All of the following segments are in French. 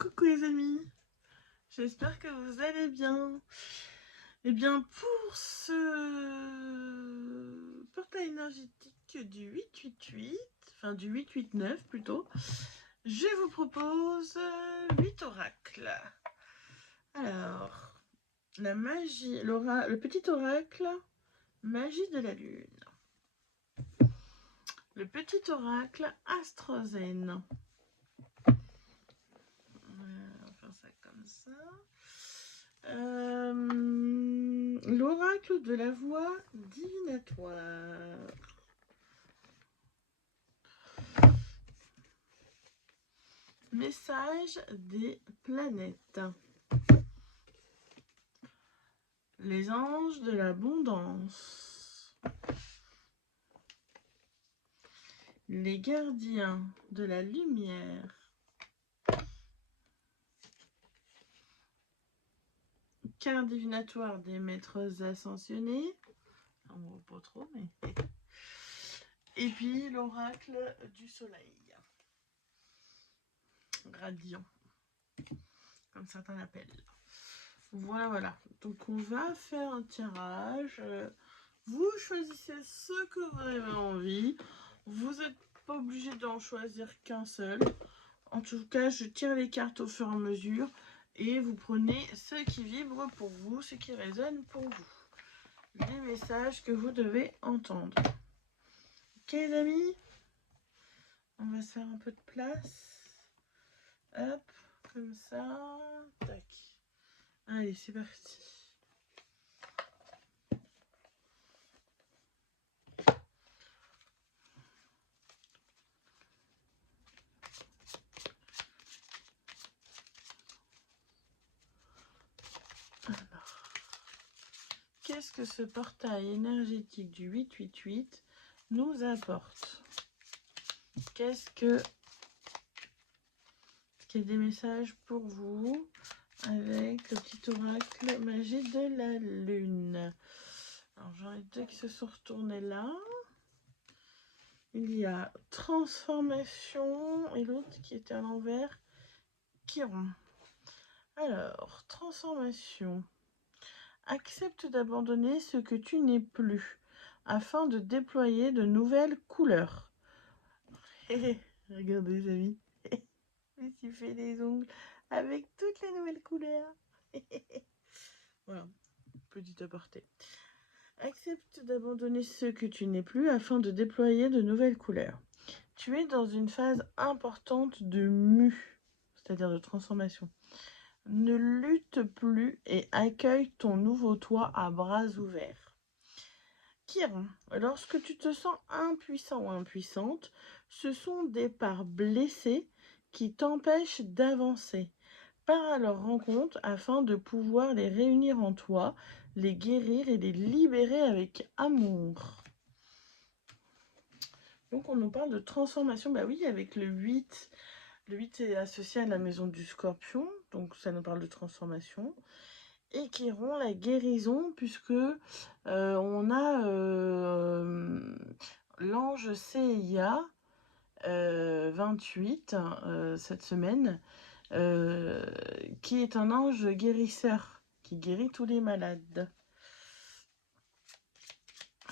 Coucou les amis, j'espère que vous allez bien. Et bien pour ce portail énergétique du 888, enfin du 889 plutôt, je vous propose 8 oracles. Alors, la magie, le petit oracle, magie de la lune. Le petit oracle, astrozène. On va faire ça comme ça. L'oracle de la voix divinatoire. Message des planètes. Les anges de l'abondance. Les gardiens de la lumière. Carte divinatoire des maîtres ascensionnés. On ne voit pas trop, mais... Et puis l'oracle du soleil. Radiant. Comme certains l'appellent. Voilà. Donc on va faire un tirage. Vous choisissez ce que vous avez envie. Vous n'êtes pas obligé d'en choisir qu'un seul. En tout cas, je tire les cartes au fur et à mesure. Et vous prenez ce qui vibre pour vous, ce qui résonne pour vous. Les messages que vous devez entendre. Ok les amis, on va se faire un peu de place. Hop, comme ça. Tac. Allez, c'est parti. Alors, qu'est-ce que ce portail énergétique du 888 nous apporte? Est-ce qu'il y a des messages pour vous avec le petit oracle magie de la lune? Alors, j'en ai deux qui se sont retournés là. Il y a transformation et l'autre qui était à l'envers, Chiron. Alors, transformation. Accepte d'abandonner ce que tu n'es plus afin de déployer de nouvelles couleurs. Regardez les amis. Je me suis fait les ongles avec toutes les nouvelles couleurs. Voilà, petit aparté. Accepte d'abandonner ce que tu n'es plus afin de déployer de nouvelles couleurs. Tu es dans une phase importante de mue, c'est-à-dire de transformation. Ne lutte plus et accueille ton nouveau toi à bras ouverts. Chiron, lorsque tu te sens impuissant ou impuissante, ce sont des parts blessées qui t'empêchent d'avancer. Pars à leur rencontre afin de pouvoir les réunir en toi, les guérir et les libérer avec amour. Donc on nous parle de transformation, bah oui, avec le 8. Le 8 est associé à la maison du Scorpion, donc ça nous parle de transformation. Et Chiron, la guérison, puisque on a l'ange CIA 28 cette semaine, qui est un ange guérisseur, qui guérit tous les malades.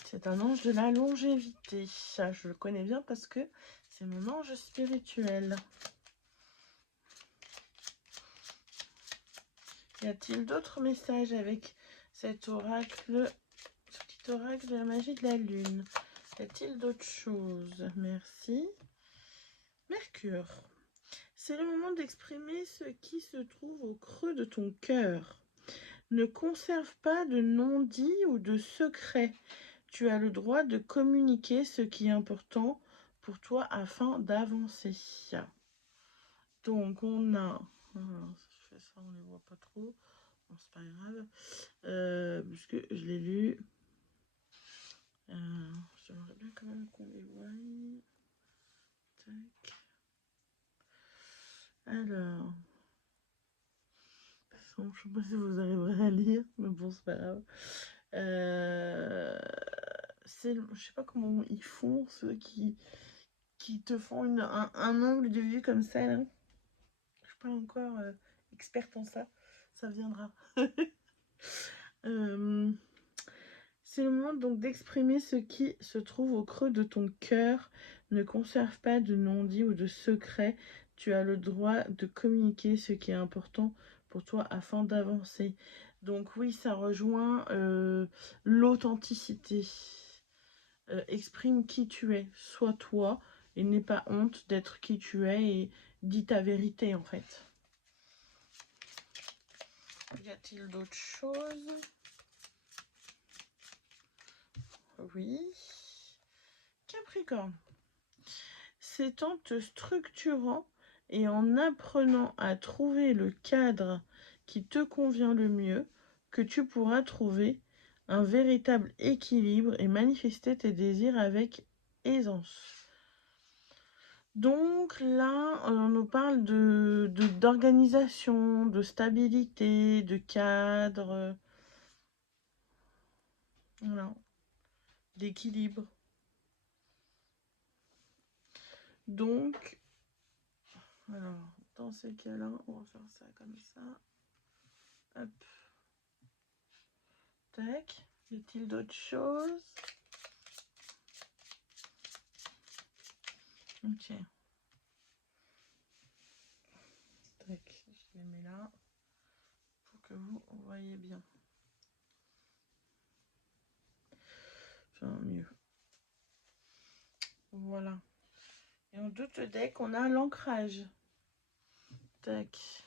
C'est un ange de la longévité. Ça, je le connais bien parce que c'est mon ange spirituel. Y a-t-il d'autres messages avec cet oracle, ce petit oracle de la magie de la lune? Y a-t-il d'autres choses? Merci. Mercure. C'est le moment d'exprimer ce qui se trouve au creux de ton cœur. Ne conserve pas de non-dit ou de secret. Tu as le droit de communiquer ce qui est important pour toi afin d'avancer. Donc on a... Alors, si je fais ça, on ne les voit pas trop. Bon, c'est pas grave. Puisque je l'ai lu. J'aimerais bien quand même qu'on les voie. Tac. Alors... Je ne sais pas si vous arriverez à lire, mais bon, c'est pas grave. Je sais pas comment ils font, ceux qui te font un angle de vue comme ça, là. pas encore experte en ça. Ça viendra. C'est le moment donc d'exprimer ce qui se trouve au creux de ton cœur. Ne conserve pas de non-dit ou de secret. Tu as le droit de communiquer ce qui est important pour toi afin d'avancer. Donc oui, ça rejoint l'authenticité. Exprime qui tu es, sois toi et n'aie pas honte d'être qui tu es et dis ta vérité en fait. Y a-t-il d'autres choses? Oui. Capricorne. C'est en te structurant et en apprenant à trouver le cadre qui te convient le mieux que tu pourras trouver un véritable équilibre et manifester tes désirs avec aisance. Donc là, on nous parle d'organisation, de stabilité, de cadre, voilà, d'équilibre. Donc, alors, dans ces cas-là, on va faire ça comme ça. Hop. Tac. Y a-t-il d'autres choses? Ok. Tac. Je les mets là pour que vous voyez bien. Enfin, mieux. Voilà. Et en d'autres decks, on a l'ancrage. Tac.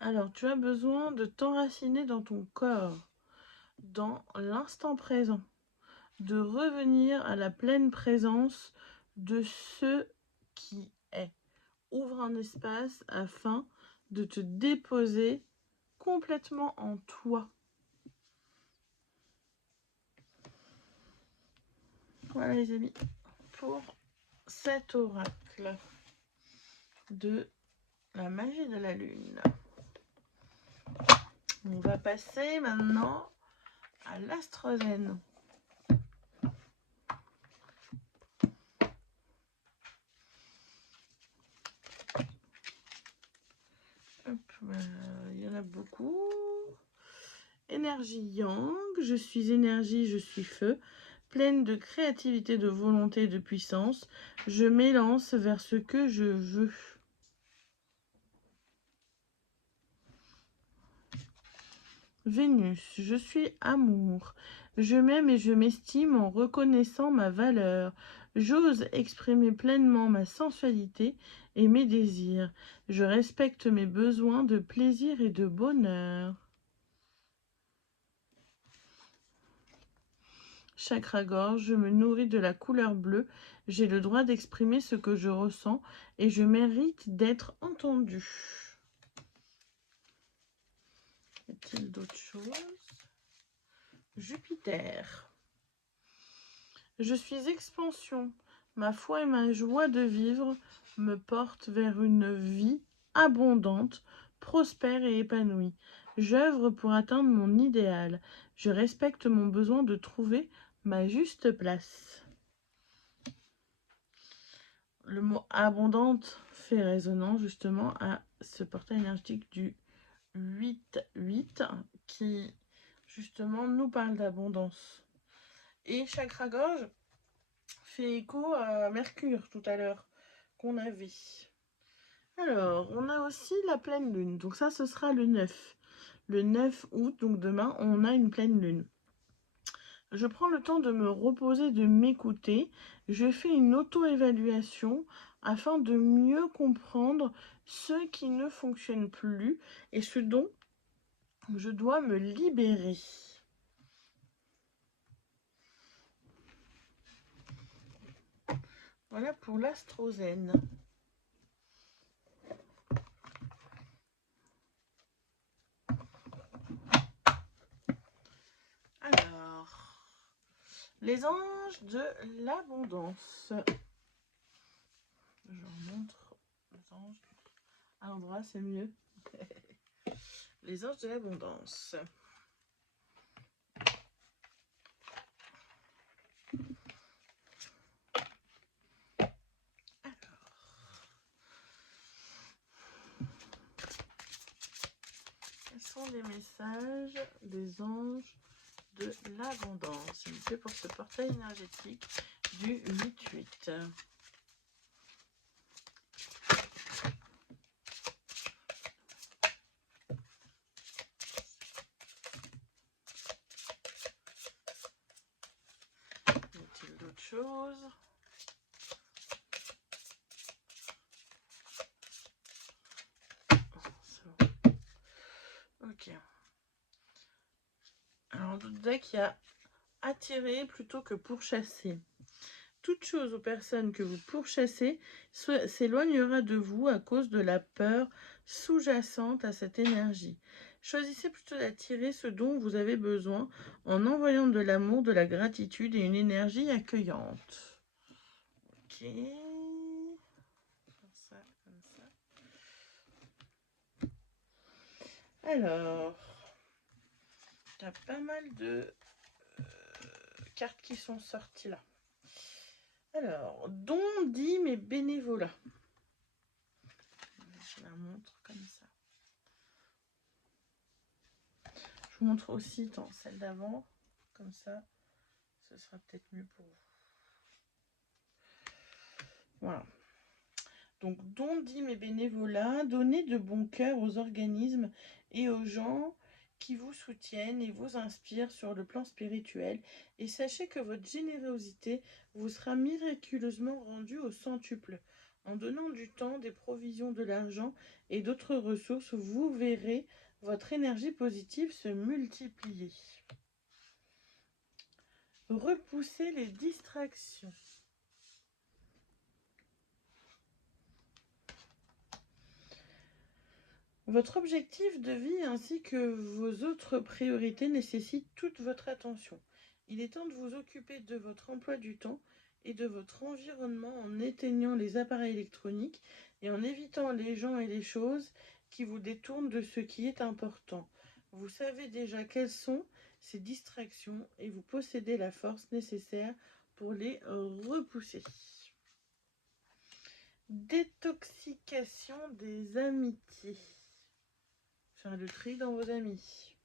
Alors, tu as besoin de t'enraciner dans ton corps, dans l'instant présent, de revenir à la pleine présence de ce qui est. Ouvre un espace afin de te déposer complètement en toi. Voilà les amis, pour cet oracle de la magie de la lune. On va passer maintenant à l'astrozène. Il y en a beaucoup. Énergie yang, je suis énergie, je suis feu, pleine de créativité, de volonté et de puissance. Je m'élance vers ce que je veux. Vénus, je suis amour. Je m'aime et je m'estime en reconnaissant ma valeur. J'ose exprimer pleinement ma sensualité et mes désirs. Je respecte mes besoins de plaisir et de bonheur. Chakra-gorge, je me nourris de la couleur bleue. J'ai le droit d'exprimer ce que je ressens et je mérite d'être entendue. Y a-t-il d'autres choses? Jupiter. Je suis expansion. Ma foi et ma joie de vivre me portent vers une vie abondante, prospère et épanouie. J'œuvre pour atteindre mon idéal. Je respecte mon besoin de trouver ma juste place. Le mot abondante fait résonance justement à ce portail énergétique du 8-8 qui justement nous parle d'abondance. Et chakra-gorge fait écho à Mercure tout à l'heure qu'on avait. Alors, on a aussi la pleine lune. Donc ça, ce sera le 9. Le 9 août, donc demain, on a une pleine lune. Je prends le temps de me reposer, de m'écouter. Je fais une auto-évaluation afin de mieux comprendre ce qui ne fonctionne plus et ce dont je dois me libérer. Voilà pour l'astrozène. Alors, les anges de l'abondance. Je vous montre les anges. À l'endroit, c'est mieux. Les anges de l'abondance. sont les messages des anges de l'abondance, s'il vous plaît, pour ce portail énergétique du 8-8. Y a-t-il d'autres choses? Ok. Alors, dans le deck, il y a attirer plutôt que pourchasser. Toute chose ou personne que vous pourchassez s'éloignera de vous à cause de la peur sous-jacente à cette énergie. Choisissez plutôt d'attirer ce dont vous avez besoin en envoyant de l'amour, de la gratitude et une énergie accueillante. Ok. Comme ça, comme ça. Alors, il y a pas mal de cartes qui sont sorties là. Alors, don, dîme et bénévolat. Je la montre comme ça. Je vous montre aussi dans celle d'avant. Comme ça, ce sera peut-être mieux pour vous. Voilà. Donc, don, dîme et bénévolat. Donnez de bon cœur aux organismes et aux gens qui vous soutiennent et vous inspirent sur le plan spirituel. Et sachez que votre générosité vous sera miraculeusement rendue au centuple. En donnant du temps, des provisions, de l'argent et d'autres ressources, vous verrez votre énergie positive se multiplier. Repoussez les distractions. Votre objectif de vie ainsi que vos autres priorités nécessitent toute votre attention. Il est temps de vous occuper de votre emploi du temps et de votre environnement en éteignant les appareils électroniques et en évitant les gens et les choses qui vous détournent de ce qui est important. Vous savez déjà quelles sont ces distractions et vous possédez la force nécessaire pour les repousser. Détoxication des amitiés. Faire le tri dans vos amis.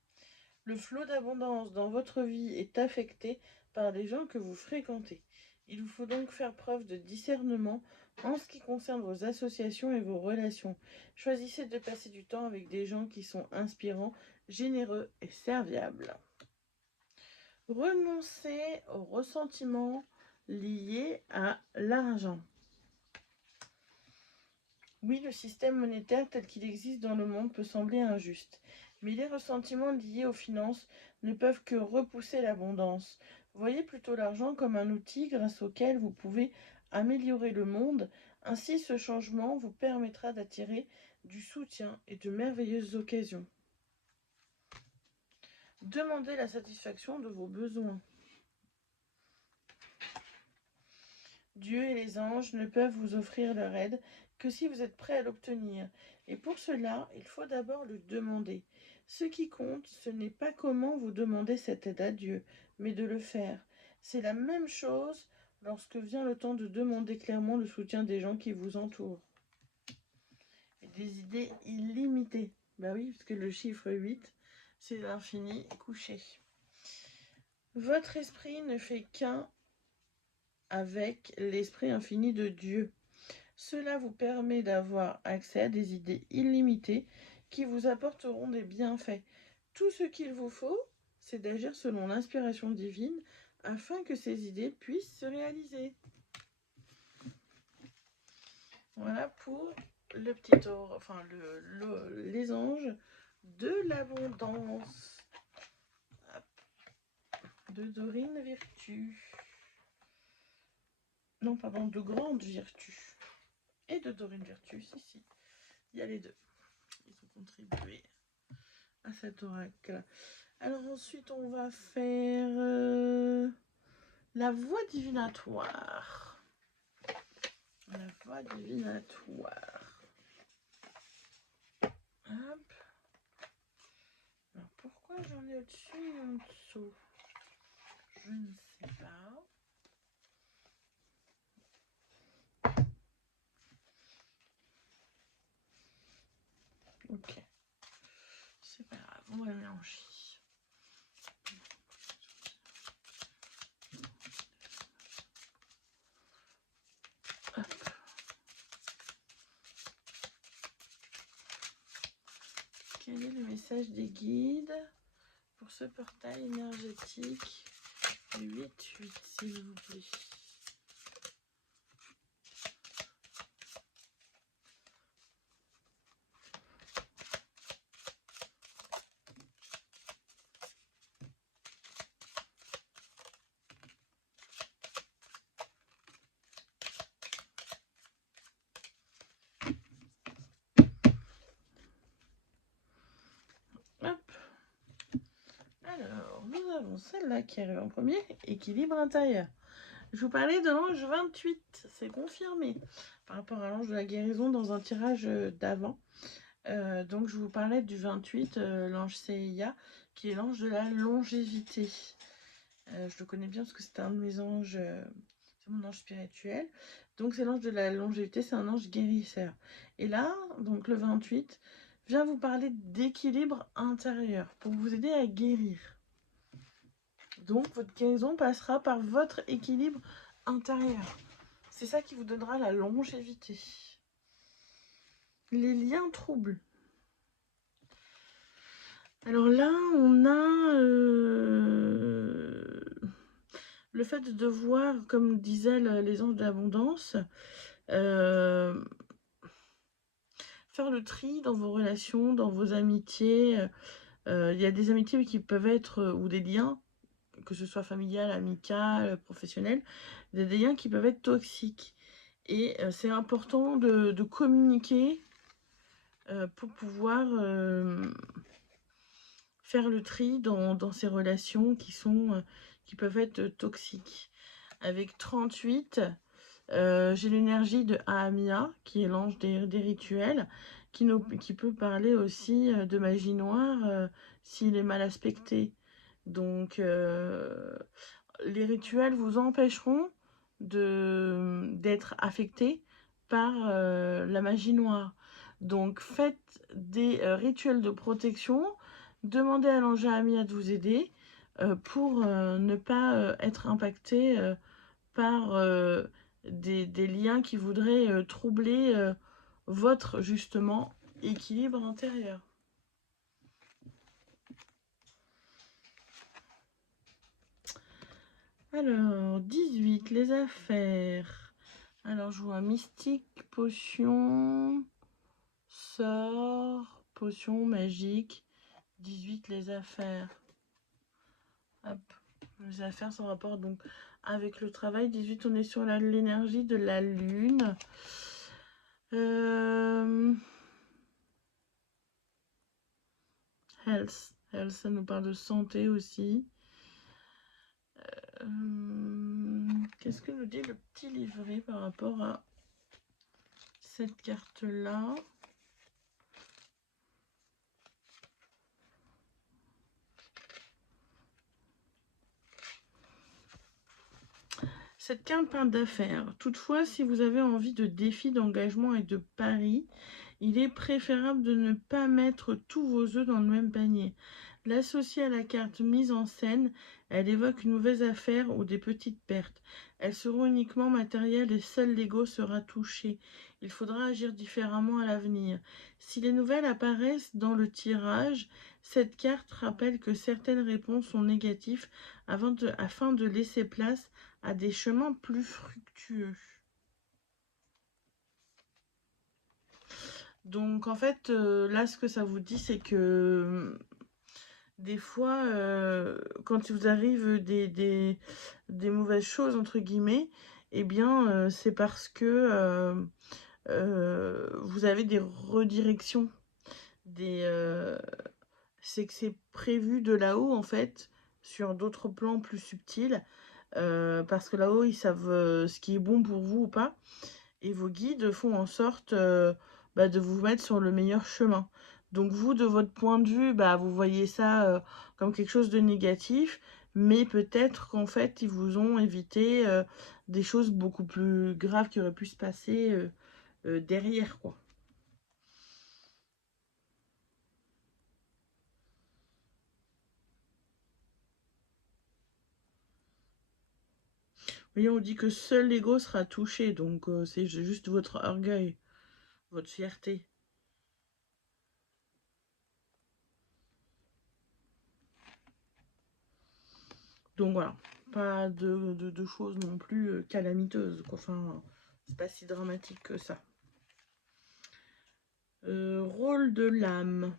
Le flot d'abondance dans votre vie est affecté par les gens que vous fréquentez. Il vous faut donc faire preuve de discernement en ce qui concerne vos associations et vos relations. Choisissez de passer du temps avec des gens qui sont inspirants, généreux et serviables. Renoncez aux ressentiments liés à l'argent. Oui, le système monétaire tel qu'il existe dans le monde peut sembler injuste, mais les ressentiments liés aux finances ne peuvent que repousser l'abondance. Voyez plutôt l'argent comme un outil grâce auquel vous pouvez améliorer le monde. Ainsi, ce changement vous permettra d'attirer du soutien et de merveilleuses occasions. Demandez la satisfaction de vos besoins. Dieu et les anges ne peuvent vous offrir leur aide que si vous êtes prêt à l'obtenir. Et pour cela, il faut d'abord le demander. Ce qui compte, ce n'est pas comment vous demandez cette aide à Dieu, mais de le faire. C'est la même chose lorsque vient le temps de demander clairement le soutien des gens qui vous entourent. Et des idées illimitées. Bah oui, parce que le chiffre 8, c'est l'infini couché. Votre esprit ne fait qu'un avec l'esprit infini de Dieu. Cela vous permet d'avoir accès à des idées illimitées qui vous apporteront des bienfaits. Tout ce qu'il vous faut, c'est d'agir selon l'inspiration divine afin que ces idées puissent se réaliser. Voilà pour le petit or, enfin les anges de l'abondance. De Dorine Virtue. Non, pardon, de Grande Virtue. Et de Dorine Virtue, si. Il y a les deux. Ils ont contribué à cet oracle. Alors ensuite, on va faire la voie divinatoire. La voie divinatoire. Hop. Alors pourquoi j'en ai au-dessus et en dessous? Je ne sais pas. Ok. C'est pas grave, On va mélanger. Hop. Quel est le message des guides pour ce portail énergétique 8-8, s'il vous plaît? Alors, nous avons celle-là qui arrive en premier, équilibre intérieur. Je vous parlais de l'ange 28, c'est confirmé par rapport à l'ange de la guérison dans un tirage d'avant. Donc je vous parlais du 28, l'ange Seiya, qui est l'ange de la longévité. Je le connais bien parce que c'est un de mes anges, c'est mon ange spirituel. Donc c'est l'ange de la longévité, c'est un ange guérisseur. Et là, donc le 28, vient vous parler d'équilibre intérieur pour vous aider à guérir. Donc votre guérison passera par votre équilibre intérieur. C'est ça qui vous donnera la longévité. Les liens troubles. Alors là, on a le fait de voir, comme disaient les anges de l'abondance, faire le tri dans vos relations, dans vos amitiés. Il y a des amitiés qui peuvent être, ou des liens, que ce soit familial, amical, professionnel, des liens qui peuvent être toxiques. Et c'est important de communiquer pour pouvoir faire le tri dans ces relations qui peuvent être toxiques. Avec 38, j'ai l'énergie de Ahamia, qui est l'ange des rituels, qui peut parler aussi de magie noire s'il est mal aspecté. Donc, les rituels vous empêcheront d'être affecté par la magie noire. Donc, faites des rituels de protection. Demandez à l'ange Ahamia de vous aider pour ne pas être impacté par des liens qui voudraient troubler votre, justement, équilibre intérieur. Alors, 18, les affaires. Alors, je vois mystique, potion, sort, potion, magique. 18, les affaires. Hop, les affaires sont en rapport donc avec le travail. 18, on est sur l'énergie de la lune. Health, ça nous parle de santé aussi. Qu'est-ce que nous dit le petit livret par rapport à cette carte-là? Cette carte parle d'affaires. Toutefois, si vous avez envie de défis, d'engagement et de paris, il est préférable de ne pas mettre tous vos œufs dans le même panier. L'associer à la carte mise en scène, elle évoque une mauvaise affaire ou des petites pertes. Elles seront uniquement matérielles et seul l'ego sera touché. Il faudra agir différemment à l'avenir. Si les nouvelles apparaissent dans le tirage, cette carte rappelle que certaines réponses sont négatives afin de laisser place à des chemins plus fructueux. Donc en fait, là ce que ça vous dit, c'est que des fois, quand il vous arrive des mauvaises choses, entre guillemets, eh bien c'est parce que vous avez des redirections. C'est que c'est prévu de là-haut, en fait, sur d'autres plans plus subtils. Parce que là-haut, ils savent ce qui est bon pour vous ou pas. Et vos guides font en sorte de vous mettre sur le meilleur chemin. Donc vous, de votre point de vue, vous voyez ça comme quelque chose de négatif, mais peut-être qu'en fait, ils vous ont évité des choses beaucoup plus graves qui auraient pu se passer derrière, quoi. Oui, on dit que seul l'ego sera touché, donc c'est juste votre orgueil, votre fierté. Donc voilà, pas de choses non plus calamiteuses, quoi. Enfin, c'est pas si dramatique que ça. Rôle de l'âme.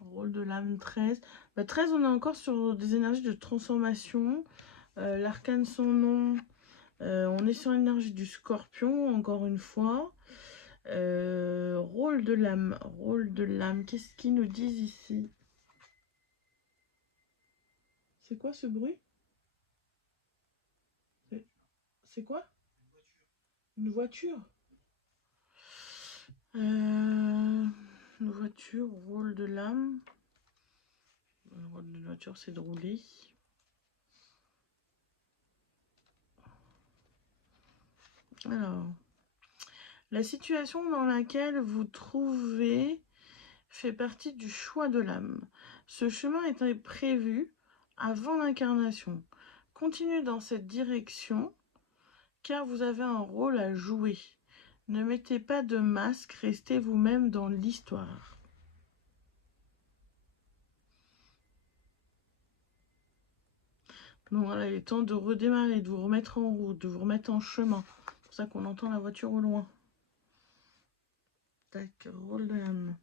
Rôle de l'âme 13. 13, on est encore sur des énergies de transformation. L'arcane sans nom. On est sur l'énergie du scorpion, encore une fois. Rôle de l'âme. Rôle de l'âme. Qu'est-ce qu'ils nous disent ici? C'est quoi ce bruit? C'est quoi? Une voiture. Une voiture, rôle de l'âme. Le rôle d'une voiture, c'est de rouler. Alors, la situation dans laquelle vous trouvez fait partie du choix de l'âme. Ce chemin était prévu avant l'incarnation. Continuez dans cette direction, car vous avez un rôle à jouer. Ne mettez pas de masque, restez vous-même dans l'histoire. Donc voilà, il est temps de redémarrer, de vous remettre en route, de vous remettre en chemin. C'est pour ça qu'on entend la voiture au loin. Tac, rôle de l'âme.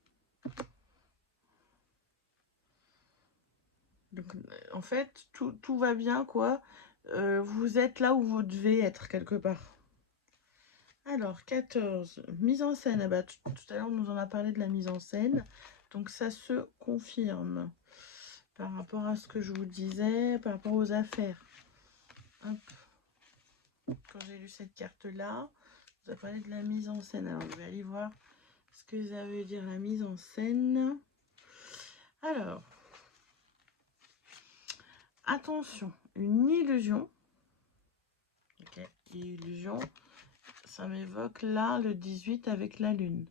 Donc, en fait, tout va bien, quoi. Vous êtes là où vous devez être, quelque part. Alors, 14, mise en scène. Ah bah, tout à l'heure, on nous en a parlé de la mise en scène. Donc, ça se confirme par rapport à ce que je vous disais, par rapport aux affaires. Hop. Quand j'ai lu cette carte-là, on nous a parlé de la mise en scène. Alors, je vais aller voir ce que ça veut dire la mise en scène. Alors, attention, une illusion. Ok, illusion. Ça m'évoque là le 18 avec la lune.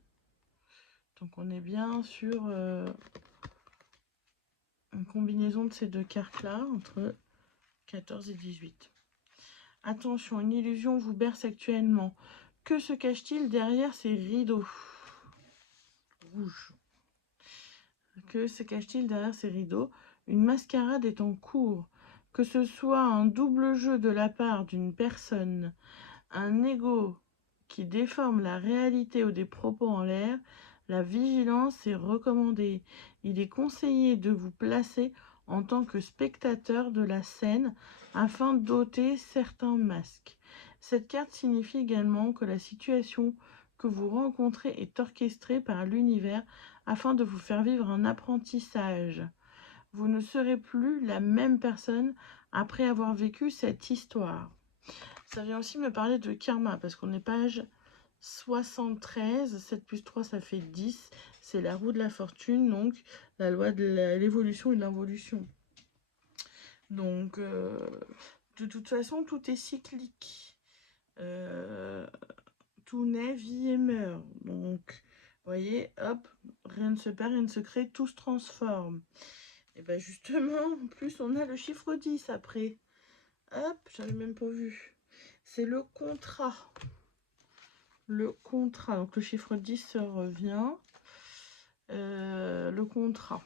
Donc on est bien sur une combinaison de ces deux cartes-là, entre 14 et 18. Attention, une illusion vous berce actuellement. Que se cache-t-il derrière ces rideaux rouges? Que se cache-t-il derrière ces rideaux? Une mascarade est en cours. Que ce soit un double jeu de la part d'une personne, un ego qui déforme la réalité ou des propos en l'air, la vigilance est recommandée. Il est conseillé de vous placer en tant que spectateur de la scène afin d'ôter certains masques. Cette carte signifie également que la situation que vous rencontrez est orchestrée par l'univers afin de vous faire vivre un apprentissage. Vous ne serez plus la même personne après avoir vécu cette histoire. Ça vient aussi me parler de karma, parce qu'on est page 73, 7 plus 3 ça fait 10, c'est la roue de la fortune, donc la loi de l'évolution et de l'involution. Donc, de toute façon, tout est cyclique. Tout naît, vit et meurt. Donc, vous voyez, hop, rien ne se perd, rien ne se crée, tout se transforme. Et bien justement, en plus, on a le chiffre 10 après. Hop, j'avais même pas vu. C'est le contrat. Le contrat, donc le chiffre 10 revient. Le contrat.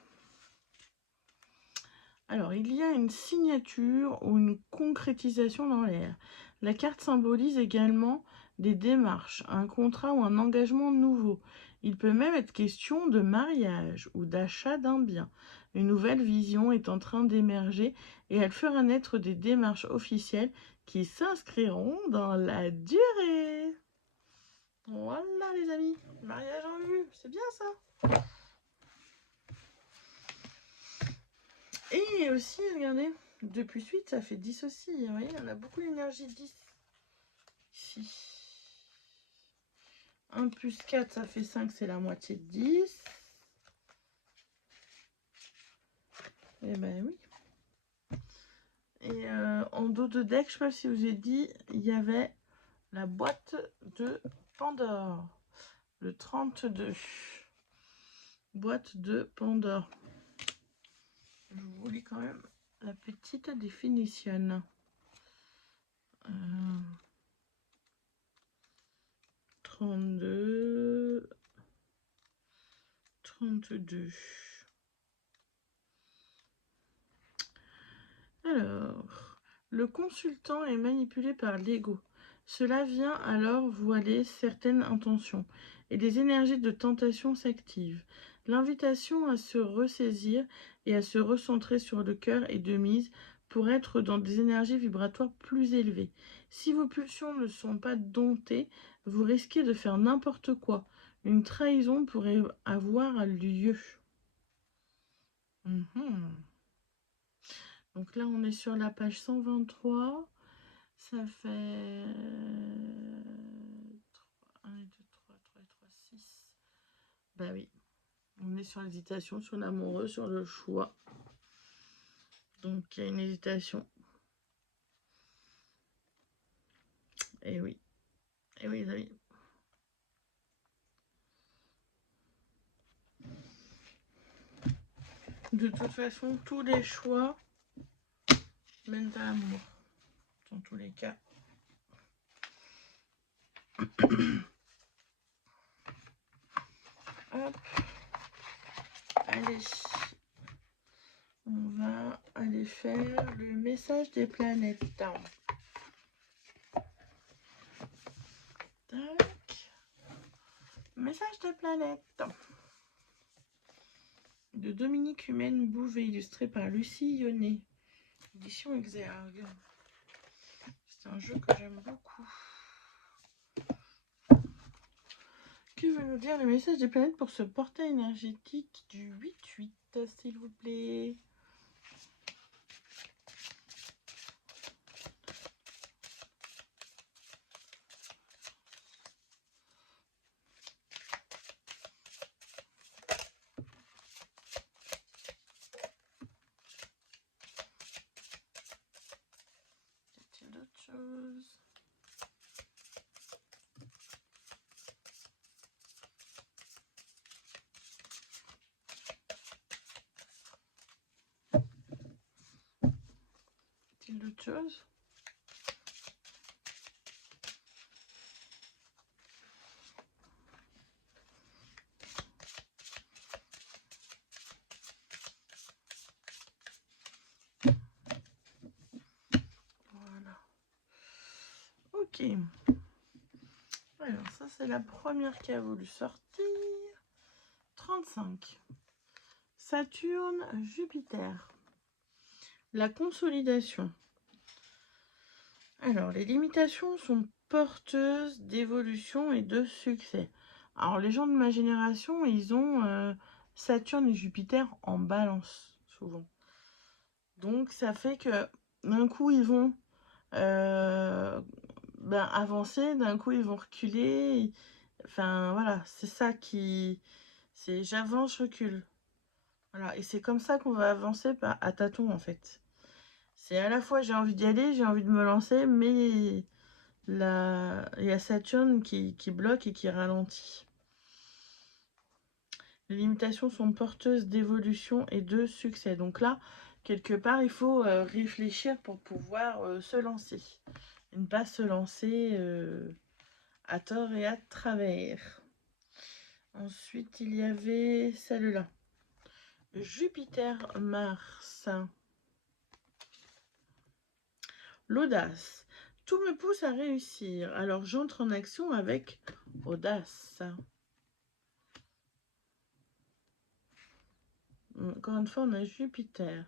Alors, il y a une signature ou une concrétisation dans l'air. La carte symbolise également des démarches, un contrat ou un engagement nouveau. Il peut même être question de mariage ou d'achat d'un bien. Une nouvelle vision est en train d'émerger et elle fera naître des démarches officielles qui s'inscriront dans la durée. Voilà les amis, mariage en vue, c'est bien ça. Et aussi, regardez, 2 plus 8, ça fait 10 aussi. Vous voyez, on a beaucoup d'énergie 10 ici. 1 plus 4, ça fait 5, c'est la moitié de 10. Eh ben oui. Et en dos de deck, je sais pas si je vous ai dit, il y avait la boîte de Pandore. Le 32. Boîte de Pandore. Je vous lis quand même la petite définition. 32, 32. Alors, le consultant est manipulé par l'ego. Cela vient alors voiler certaines intentions et des énergies de tentation s'activent. L'invitation à se ressaisir et à se recentrer sur le cœur est de mise pour être dans des énergies vibratoires plus élevées. Si vos pulsions ne sont pas domptées, vous risquez de faire n'importe quoi. Une trahison pourrait avoir lieu. Donc là, on est sur la page 123. Ça fait 1, 2, 3, 3, 3, 6. Bah oui, on est sur l'hésitation, sur l'amoureux, sur le choix. Donc il y a une hésitation. Et oui, les amis. De toute façon, tous les choix mènent à l'amour. Dans tous les cas. Hop. Allez. On va aller faire le message des planètes. Tac. Message des planètes. De Dominique Humaine Bouvet, illustré par Lucie Yonnet. Édition Exergue. C'est un jeu que j'aime beaucoup. Que veut nous dire le message des planètes pour ce portail énergétique du 8-8, s'il vous plaît? Y a-t-il d'autres choses? Y a-t-il d'autres choses? Voilà. Ok. Alors ça c'est la première qui a voulu sortir. 35. Saturne, Jupiter. La consolidation. Alors, les limitations sont porteuses d'évolution et de succès. Alors, les gens de ma génération, ils ont Saturne et Jupiter en balance, souvent. Donc, ça fait que d'un coup, ils vont avancer, d'un coup, ils vont reculer. Enfin, voilà, c'est ça qui... C'est j'avance, je recule. Voilà, et c'est comme ça qu'on va avancer à tâtons, en fait. C'est à la fois, j'ai envie d'y aller, j'ai envie de me lancer, mais il y a Saturne qui bloque et qui ralentit. Les limitations sont porteuses d'évolution et de succès. Donc là, quelque part, il faut réfléchir pour pouvoir se lancer. Et ne pas se lancer à tort et à travers. Ensuite, il y avait celle-là. Jupiter-Mars. L'audace. Tout me pousse à réussir, alors j'entre en action avec audace. Encore une fois, on a Jupiter.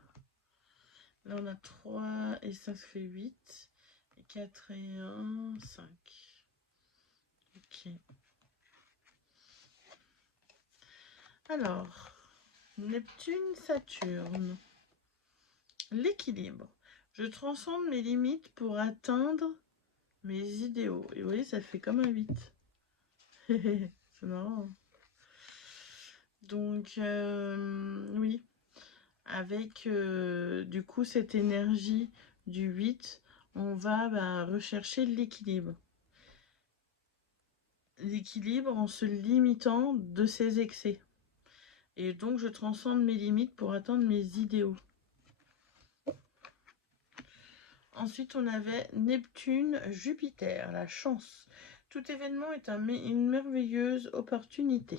Là, on a 3 et ça fait 8. Et 4 et 1, 5. Ok. Alors, Neptune, Saturne. L'équilibre. Je transcende mes limites pour atteindre mes idéaux. Et vous voyez, ça fait comme un 8. C'est marrant. Donc, oui. Avec, du coup, cette énergie du 8, on va rechercher l'équilibre. L'équilibre en se limitant de ses excès. Et donc, je transcende mes limites pour atteindre mes idéaux. Ensuite, on avait Neptune, Jupiter, la chance. Tout événement est une merveilleuse opportunité.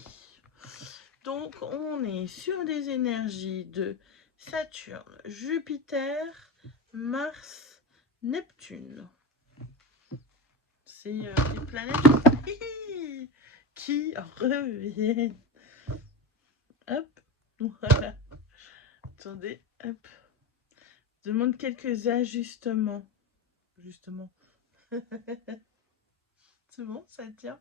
Donc, on est sur des énergies de Saturne, Jupiter, Mars, Neptune. C'est des planètes qui reviennent. Hop, voilà. Attendez, hop. Demande quelques ajustements. Justement. C'est bon, ça tient.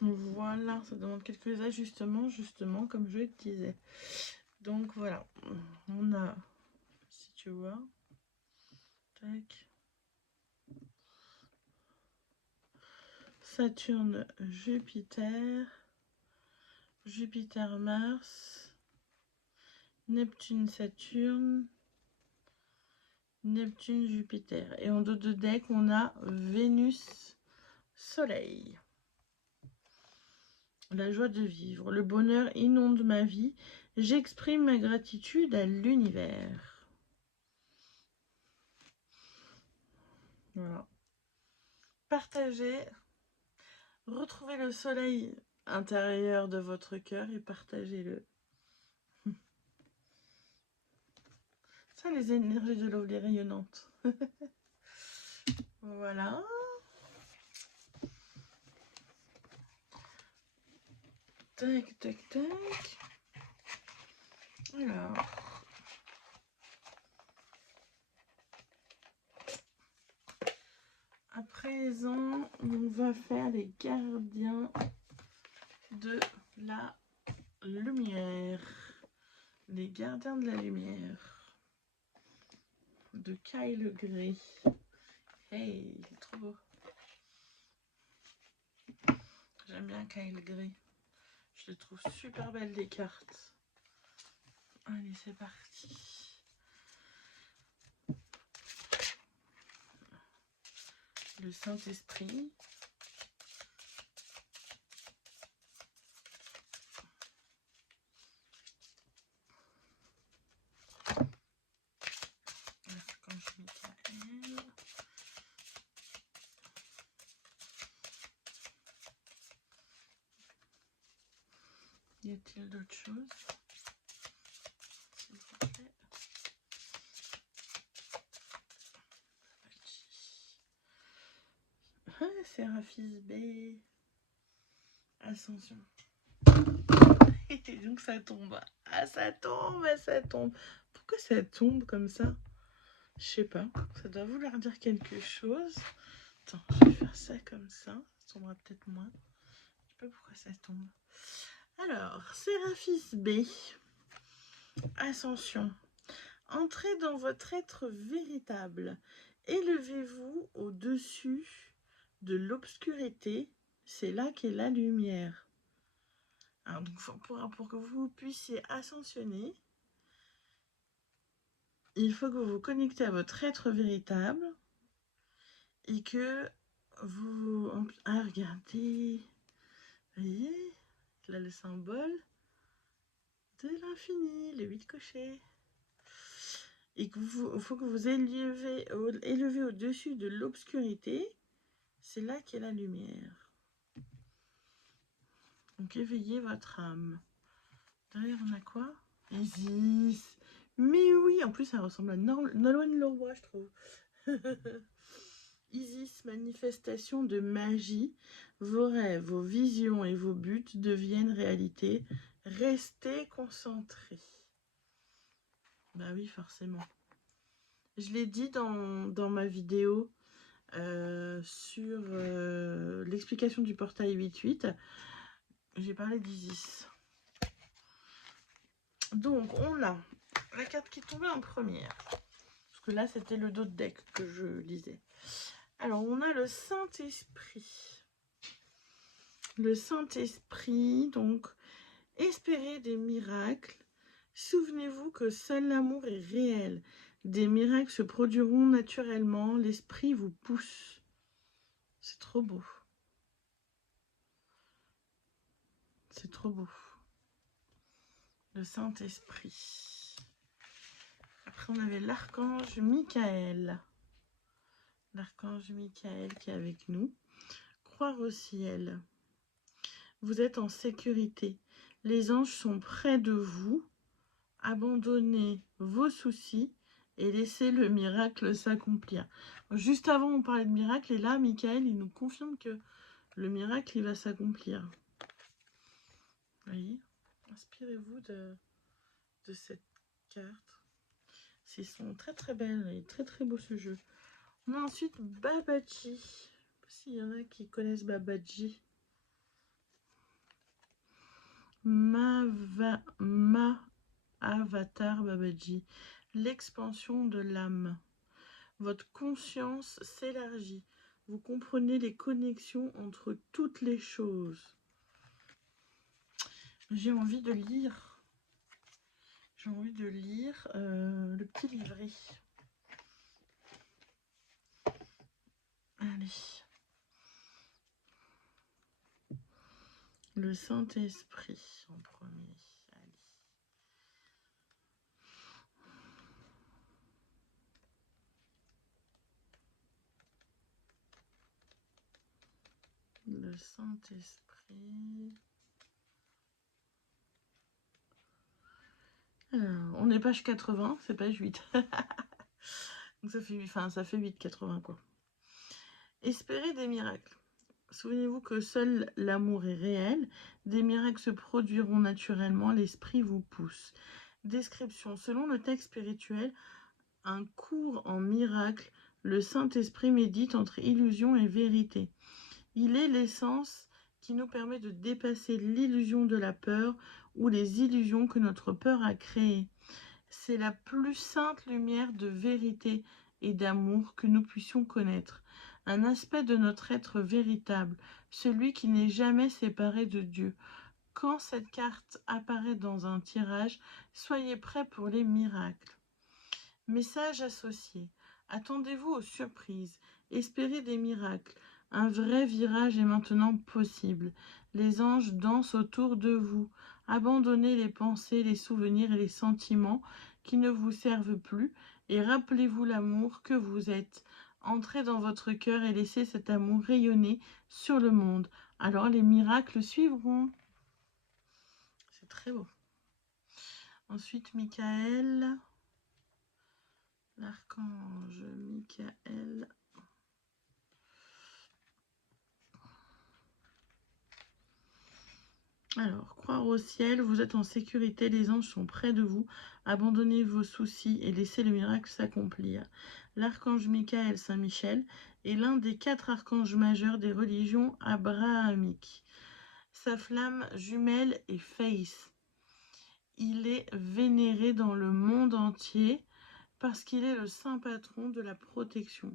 Voilà, ça demande quelques ajustements, justement, comme je le disais. Donc voilà, on a, si tu vois, tac, Saturne, Jupiter, Jupiter, Mars, Neptune, Saturne, Neptune, Jupiter. Et en dos de deck, on a Vénus, Soleil. La joie de vivre, le bonheur inonde ma vie. J'exprime ma gratitude à l'univers. Voilà. Partagez, retrouvez le soleil intérieur de votre cœur et partagez-le. Ça, les énergies de l'eau, les rayonnantes. Voilà. Tac, tac, tac. Alors. À présent, on va faire les gardiens de la lumière. Les gardiens de la lumière. De Kyle Gray. Hey, il est trop beau. J'aime bien Kyle Gray. Je les trouve super belles les cartes. Allez, c'est parti. Le Saint-Esprit. L'archange Michael. Y a-t-il d'autres choses? S'il vous plaît. Ah, Séraphis B. Ascension. Et donc ça tombe. Ah, ça tombe, ça tombe. Pourquoi ça tombe comme ça? Je sais pas. Ça doit vouloir dire quelque chose. Attends, je vais faire ça comme ça. Ça tombera peut-être moins. Je sais pas pourquoi ça tombe. Alors, Séraphis B. Ascension. Entrez dans votre être véritable. Élevez-vous au-dessus de l'obscurité. C'est là qu'est la lumière. Alors, donc, pour que vous puissiez ascensionner, il faut que vous vous connectez à votre être véritable et que vous... Ah, regardez. Vous voyez, là, le symbole de l'infini, les 8 cochers. Et qu'il faut que vous élevez au-dessus de l'obscurité. C'est là qu'est la lumière. Donc, éveillez votre âme. Derrière, on a quoi? Isis. Mais oui, en plus, ça ressemble à Nolwenn Leroy, je trouve. Isis, manifestation de magie. Vos rêves, vos visions et vos buts deviennent réalité. Restez concentrés. Bah oui, forcément. Je l'ai dit dans ma vidéo sur l'explication du portail 8-8. J'ai parlé d'Isis. Donc, on a la carte qui est tombée en première. Parce que là, c'était le dos de deck que je lisais. Alors, on a le Saint-Esprit. Le Saint-Esprit, donc, espérez des miracles. Souvenez-vous que seul l'amour est réel. Des miracles se produiront naturellement. L'esprit vous pousse. C'est trop beau. C'est trop beau. le Saint-Esprit. Après, on avait l'archange Michael. L'archange Michael qui est avec nous. Croire au ciel. Vous êtes en sécurité. Les anges sont près de vous. Abandonnez vos soucis et laissez le miracle s'accomplir. Juste avant, on parlait de miracle et là, Michael, il nous confirme que le miracle, il va s'accomplir. Vous voyez? Inspirez-vous de cette carte. Ils sont très très belles et très très beau ce jeu. On a ensuite Babaji. Je sais pas s'il y en a qui connaissent Babaji. Ma avatar Babaji. L'expansion de l'âme. Votre conscience s'élargit. Vous comprenez les connexions entre toutes les choses. J'ai envie de lire. J'ai envie de lire le petit livret. Allez. Le Saint-Esprit en premier. Allez. Le Saint-Esprit. Alors, on est page 80, c'est page 8. Donc ça fait, ça fait 8,80 quoi. Espérez des miracles. Souvenez-vous que seul l'amour est réel. Des miracles se produiront naturellement. L'esprit vous pousse. Description. Selon le texte spirituel, un cours en miracle, le Saint-Esprit médite entre illusion et vérité. Il est l'essence qui nous permet de dépasser l'illusion de la peur ou les illusions que notre peur a créées. C'est la plus sainte lumière de vérité et d'amour que nous puissions connaître. Un aspect de notre être véritable, celui qui n'est jamais séparé de Dieu. Quand cette carte apparaît dans un tirage, soyez prêts pour les miracles. Message associé. Attendez-vous aux surprises. Espérez des miracles. Un vrai virage est maintenant possible. Les anges dansent autour de vous. Abandonnez les pensées, les souvenirs et les sentiments qui ne vous servent plus et rappelez-vous l'amour que vous êtes. Entrez dans votre cœur et laissez cet amour rayonner sur le monde. Alors les miracles suivront. C'est très beau. Ensuite, Michael. L'archange Michael. Alors, croire au ciel, vous êtes en sécurité, les anges sont près de vous. Abandonnez vos soucis et laissez le miracle s'accomplir. L'archange Michael Saint-Michel est l'un des 4 archanges majeurs des religions abrahamiques. Sa flamme jumelle est Faith. Il est vénéré dans le monde entier parce qu'il est le saint patron de la protection.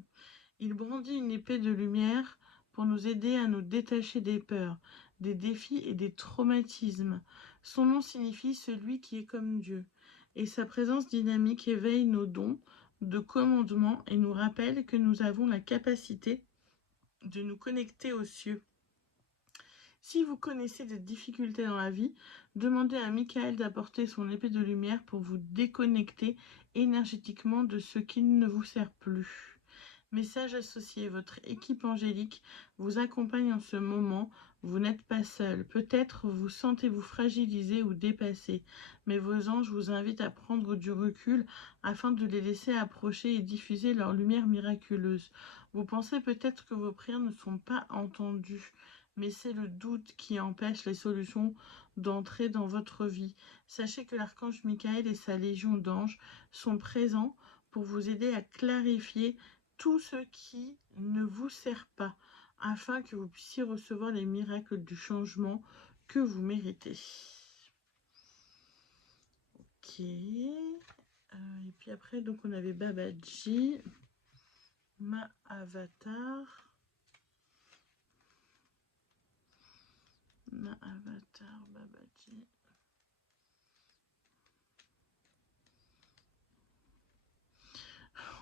Il brandit une épée de lumière pour nous aider à nous détacher des peurs, des défis et des traumatismes. Son nom signifie celui qui est comme Dieu. Et sa présence dynamique éveille nos dons de commandement et nous rappelle que nous avons la capacité de nous connecter aux cieux. Si vous connaissez des difficultés dans la vie, demandez à Michael d'apporter son épée de lumière pour vous déconnecter énergétiquement de ce qui ne vous sert plus. Message associé, votre équipe angélique vous accompagne en ce moment, vous n'êtes pas seul. Peut-être vous sentez-vous fragilisé ou dépassé, mais vos anges vous invitent à prendre du recul afin de les laisser approcher et diffuser leur lumière miraculeuse. Vous pensez peut-être que vos prières ne sont pas entendues, mais c'est le doute qui empêche les solutions d'entrer dans votre vie. Sachez que l'archange Michael et sa légion d'anges sont présents pour vous aider à clarifier tout ce qui ne vous sert pas, afin que vous puissiez recevoir les miracles du changement que vous méritez. Ok. Et puis après, donc on avait Babaji, ma avatar. Ma avatar, Babaji.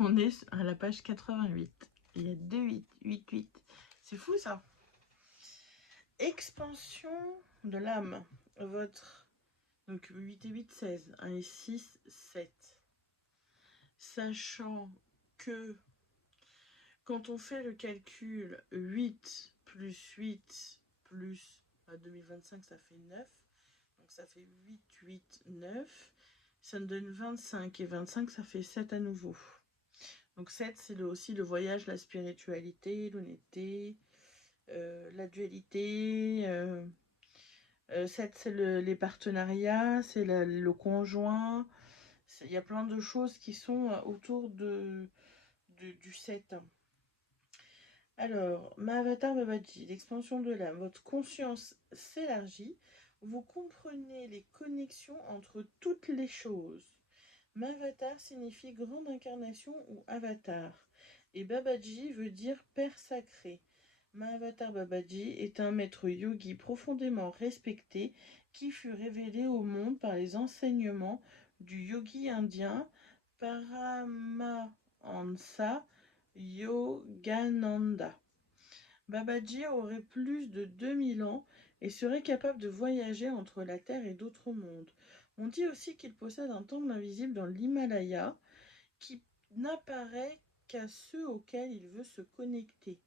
On est à la page 88. Il y a 2 8. C'est fou ça. Expansion de l'âme. Donc 8 et 8, 16. 1 et 6, 7. Sachant que quand on fait le calcul 8 plus 8 plus 2025, ça fait 9. Donc ça fait 8, 8, 9. Ça me donne 25. Et 25, ça fait 7 à nouveau. Donc 7, c'est aussi le voyage, la spiritualité, l'honnêteté, la dualité. 7, c'est les partenariats, c'est le conjoint. Il y a plein de choses qui sont autour du 7. Alors, Mahavatar Babaji, l'expansion de l'âme. Votre conscience s'élargit. Vous comprenez les connexions entre toutes les choses. Mahavatar signifie grande incarnation ou avatar. Et Babaji veut dire père sacré. Mahavatar Babaji est un maître yogi profondément respecté qui fut révélé au monde par les enseignements du yogi indien Paramahansa Yogananda. Babaji aurait plus de 2000 ans et serait capable de voyager entre la Terre et d'autres mondes. On dit aussi qu'il possède un temple invisible dans l'Himalaya qui n'apparaît qu'à ceux auxquels il veut se connecter.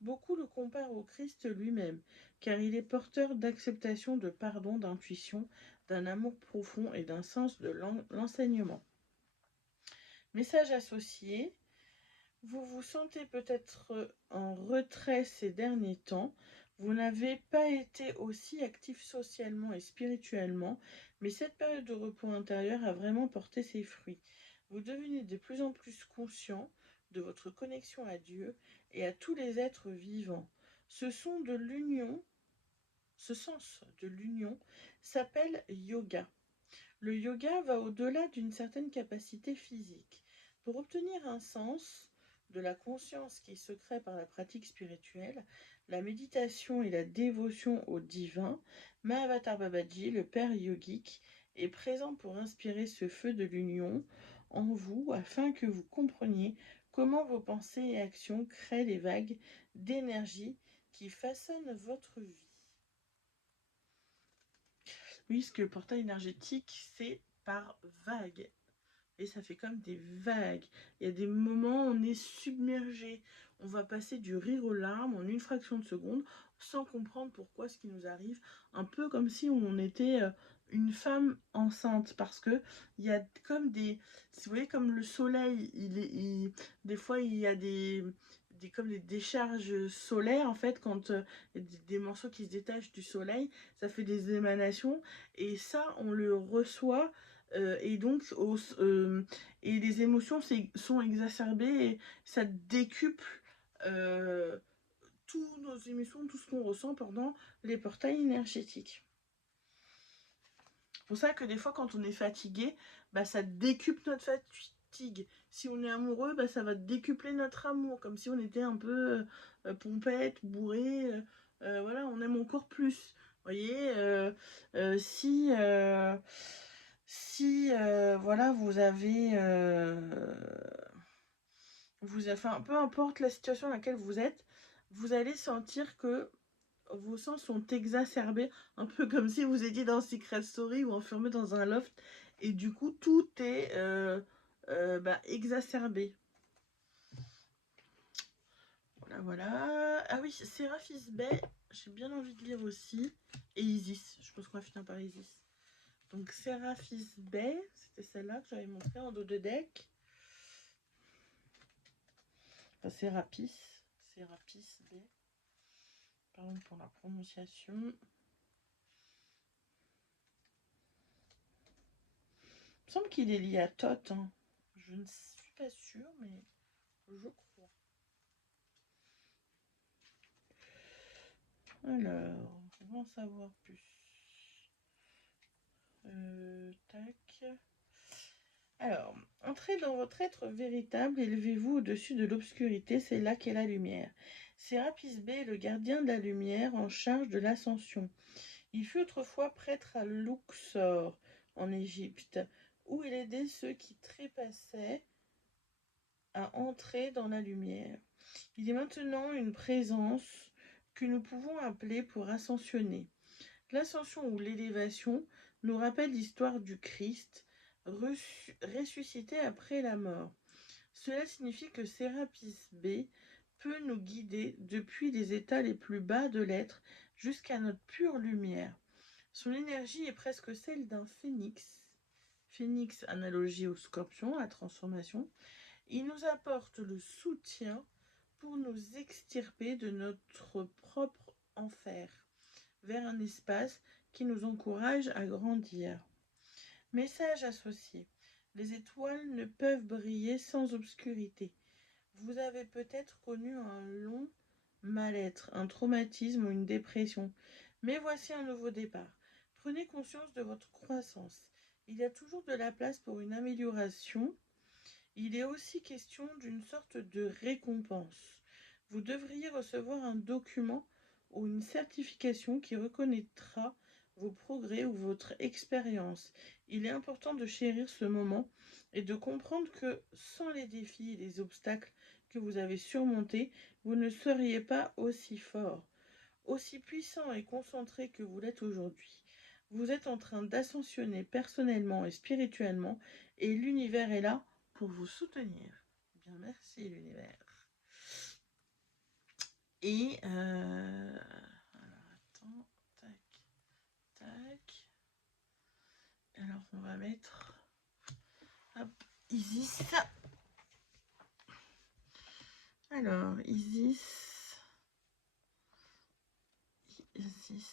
Beaucoup le comparent au Christ lui-même, car il est porteur d'acceptation, de pardon, d'intuition, d'un amour profond et d'un sens de l'enseignement. Message associé. Vous vous sentez peut-être en retrait ces derniers temps. Vous n'avez pas été aussi actif socialement et spirituellement, mais cette période de repos intérieur a vraiment porté ses fruits. Vous devenez de plus en plus conscient de votre connexion à Dieu et à tous les êtres vivants. Ce sens de l'union s'appelle yoga. Le yoga va au-delà d'une certaine capacité physique. Pour obtenir un sens de la conscience qui se crée par la pratique spirituelle, la méditation et la dévotion au divin, Mahavatar Babaji, le père yogique, est présent pour inspirer ce feu de l'union en vous afin que vous compreniez comment vos pensées et actions créent les vagues d'énergie qui façonnent votre vie. Oui, ce que le portail énergétique, c'est par vagues. Et ça fait comme des vagues. Il y a des moments où on est submergé. On va passer du rire aux larmes en une fraction de seconde sans comprendre pourquoi ce qui nous arrive. Un peu comme si on était une femme enceinte. Parce que il y a comme des... Vous voyez, comme le soleil, des fois il y a comme des décharges solaires en fait, quand il y a des morceaux qui se détachent du soleil, ça fait des émanations. Et ça, on le reçoit... et donc, et les émotions sont exacerbées et ça décuple toutes nos émotions, tout ce qu'on ressent pendant les portails énergétiques. C'est pour ça que des fois, quand on est fatigué, bah, ça décuple notre fatigue. Si on est amoureux, bah, ça va décupler notre amour, comme si on était un peu pompette, bourré. Voilà, on aime encore plus. Vous voyez, si voilà, enfin, peu importe la situation dans laquelle vous êtes, vous allez sentir que vos sens sont exacerbés, un peu comme si vous étiez dans Secret Story ou enfermé dans un loft, et du coup tout est exacerbé. Voilà. Ah oui, Séraphis Bey, j'ai bien envie de lire aussi. Et Isis, je pense qu'on va finir par Isis. Donc Séraphis Bey, c'était celle-là que j'avais montré en dos de deck. Enfin, Sérapis Bey. Pardon pour la prononciation. Il me semble qu'il est lié à Thoth. Hein. Je ne suis pas sûre, mais je crois. Alors, on va en savoir plus. Tac. Alors, entrez dans votre être véritable, élevez-vous au-dessus de l'obscurité, c'est là qu'est la lumière. Sérapis Bey est le gardien de la lumière en charge de l'ascension. Il fut autrefois prêtre à Luxor, en Égypte, où il aidait ceux qui trépassaient à entrer dans la lumière. Il est maintenant une présence que nous pouvons appeler pour ascensionner. L'ascension ou l'élévation nous rappelle l'histoire du Christ ressuscité après la mort. Cela signifie que Sérapis B peut nous guider depuis les états les plus bas de l'être jusqu'à notre pure lumière. Son énergie est presque celle d'un phénix. Phénix, analogie au scorpion, à transformation. Il nous apporte le soutien pour nous extirper de notre propre enfer vers un espace qui nous encourage à grandir. Message associé. Les étoiles ne peuvent briller sans obscurité. Vous avez peut-être connu un long mal-être, un traumatisme ou une dépression. Mais voici un nouveau départ. Prenez conscience de votre croissance. Il y a toujours de la place pour une amélioration. Il est aussi question d'une sorte de récompense. Vous devriez recevoir un document ou une certification qui reconnaîtra vos progrès ou votre expérience. Il est important de chérir ce moment et de comprendre que sans les défis et les obstacles que vous avez surmontés, vous ne seriez pas aussi fort, aussi puissant et concentré que vous l'êtes aujourd'hui. Vous êtes en train d'ascensionner personnellement et spirituellement et l'univers est là pour vous soutenir. Bien, merci l'univers. Et alors attends, tac, tac. Alors on va mettre hop, Isis. Alors Isis, Isis,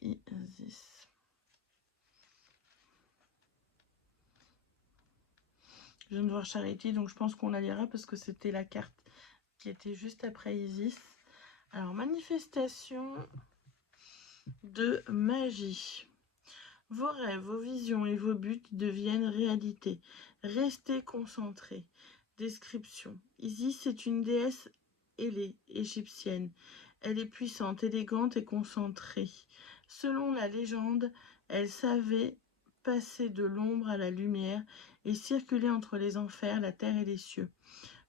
Isis. Je viens de voir Charity, donc je pense qu'on la lira parce que c'était la carte qui était juste après Isis. Alors, manifestation de magie. Vos rêves, vos visions et vos buts deviennent réalité. Restez concentrés. Description. Isis est une déesse ailée, égyptienne. Elle est puissante, élégante et concentrée. Selon la légende, elle savait passer de l'ombre à la lumière et circuler entre les enfers, la terre et les cieux.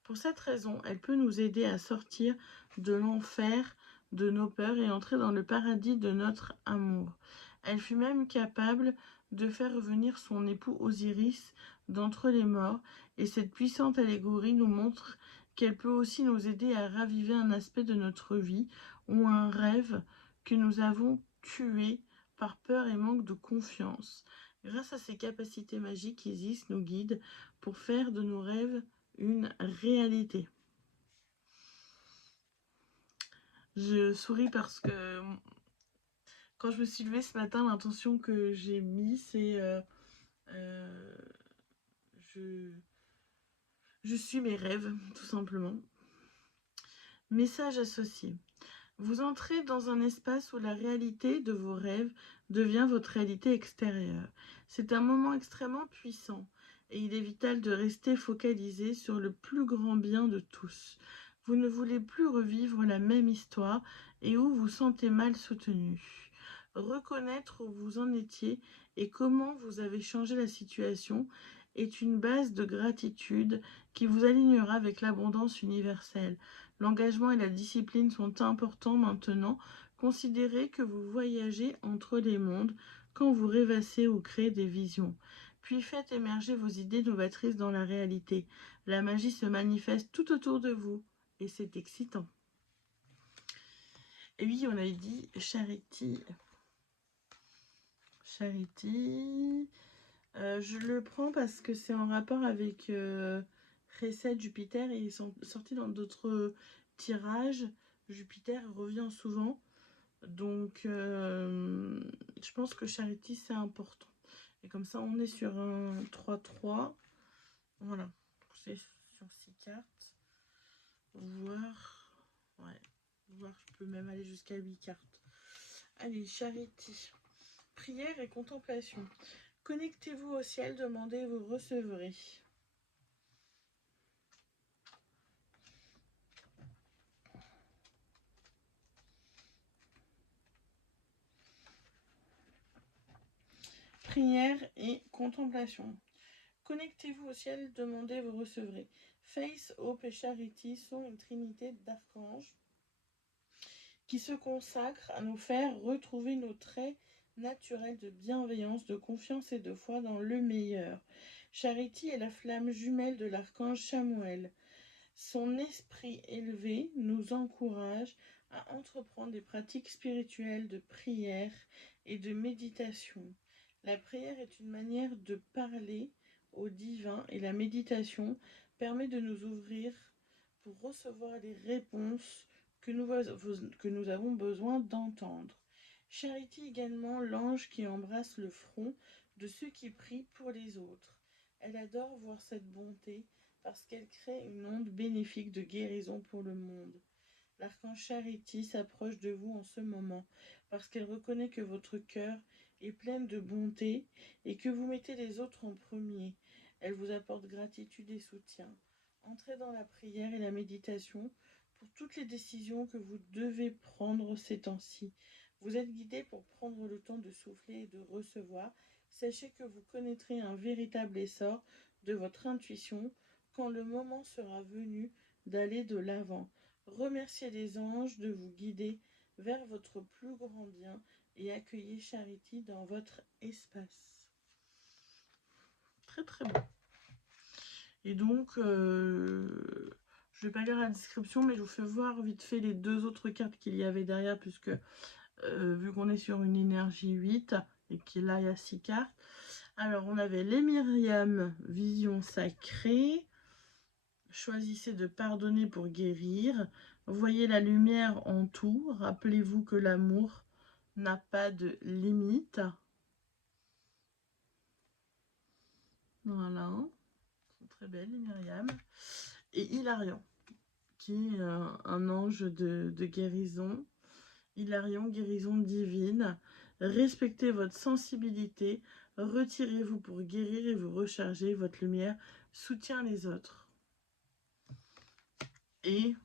Pour cette raison, elle peut nous aider à sortir de l'enfer de nos peurs et entrer dans le paradis de notre amour. Elle fut même capable de faire revenir son époux Osiris d'entre les morts, et cette puissante allégorie nous montre qu'elle peut aussi nous aider à raviver un aspect de notre vie ou un rêve que nous avons tué par peur et manque de confiance. Grâce à ses capacités magiques, Isis nous guide pour faire de nos rêves une réalité. Je souris parce que quand je me suis levée ce matin, l'intention que j'ai mise, c'est je suis mes rêves, tout simplement. Message associé. Vous entrez dans un espace où la réalité de vos rêves devient votre réalité extérieure. C'est un moment extrêmement puissant et il est vital de rester focalisé sur le plus grand bien de tous. Vous ne voulez plus revivre la même histoire et où vous sentez mal soutenu. Reconnaître où vous en étiez et comment vous avez changé la situation est une base de gratitude qui vous alignera avec l'abondance universelle. L'engagement et la discipline sont importants maintenant. Considérez que vous voyagez entre les mondes quand vous rêvassez ou créez des visions. Puis faites émerger vos idées novatrices dans la réalité. La magie se manifeste tout autour de vous et c'est excitant. Et oui, on avait dit Charity. Charity. Je le prends parce que c'est en rapport avec Reset Jupiter et ils sont sortis dans d'autres tirages. Jupiter revient souvent. Donc, je pense que Charity, c'est important. Et comme ça, on est sur un 3-3. Voilà. C'est sur 6 cartes. Voir. Ouais. Voir, je peux même aller jusqu'à 8 cartes. Allez, Charity. Prière et contemplation. Connectez-vous au ciel, demandez, vous recevrez. Prière et contemplation. Connectez-vous au ciel, demandez, vous recevrez. Faith, Hope et Charity sont une trinité d'archanges qui se consacrent à nous faire retrouver nos traits naturels de bienveillance, de confiance et de foi dans le meilleur. Charity est la flamme jumelle de l'archange Chamuel. Son esprit élevé nous encourage à entreprendre des pratiques spirituelles de prière et de méditation. La prière est une manière de parler au divin et la méditation permet de nous ouvrir pour recevoir les réponses que nous avons besoin d'entendre. Charity également l'ange qui embrasse le front de ceux qui prient pour les autres. Elle adore voir cette bonté parce qu'elle crée une onde bénéfique de guérison pour le monde. L'archange Charity s'approche de vous en ce moment parce qu'elle reconnaît que votre cœur est plein de bonté et que vous mettez les autres en premier. Elle vous apporte gratitude et soutien. Entrez dans la prière et la méditation pour toutes les décisions que vous devez prendre ces temps-ci. Vous êtes guidé pour prendre le temps de souffler et de recevoir. Sachez que vous connaîtrez un véritable essor de votre intuition quand le moment sera venu d'aller de l'avant. Remerciez les anges de vous guider vers votre plus grand bien et accueillez Charity dans votre espace. Très très bon. Et donc, je ne vais pas lire la description, mais je vous fais voir vite fait les deux autres cartes qu'il y avait derrière, puisque vu qu'on est sur une énergie 8, et qu'il là il y a 6 cartes. Alors, on avait les Myriam, vision sacrée. Choisissez de pardonner pour guérir. Voyez la lumière en tout. Rappelez-vous que l'amour n'a pas de limite. Voilà. Ils sont très belles, les Myriam. Et Hilarion, qui est un ange de guérison. Hilarion, guérison divine. Respectez votre sensibilité. Retirez-vous pour guérir et vous recharger. Votre lumière soutient les autres. Et,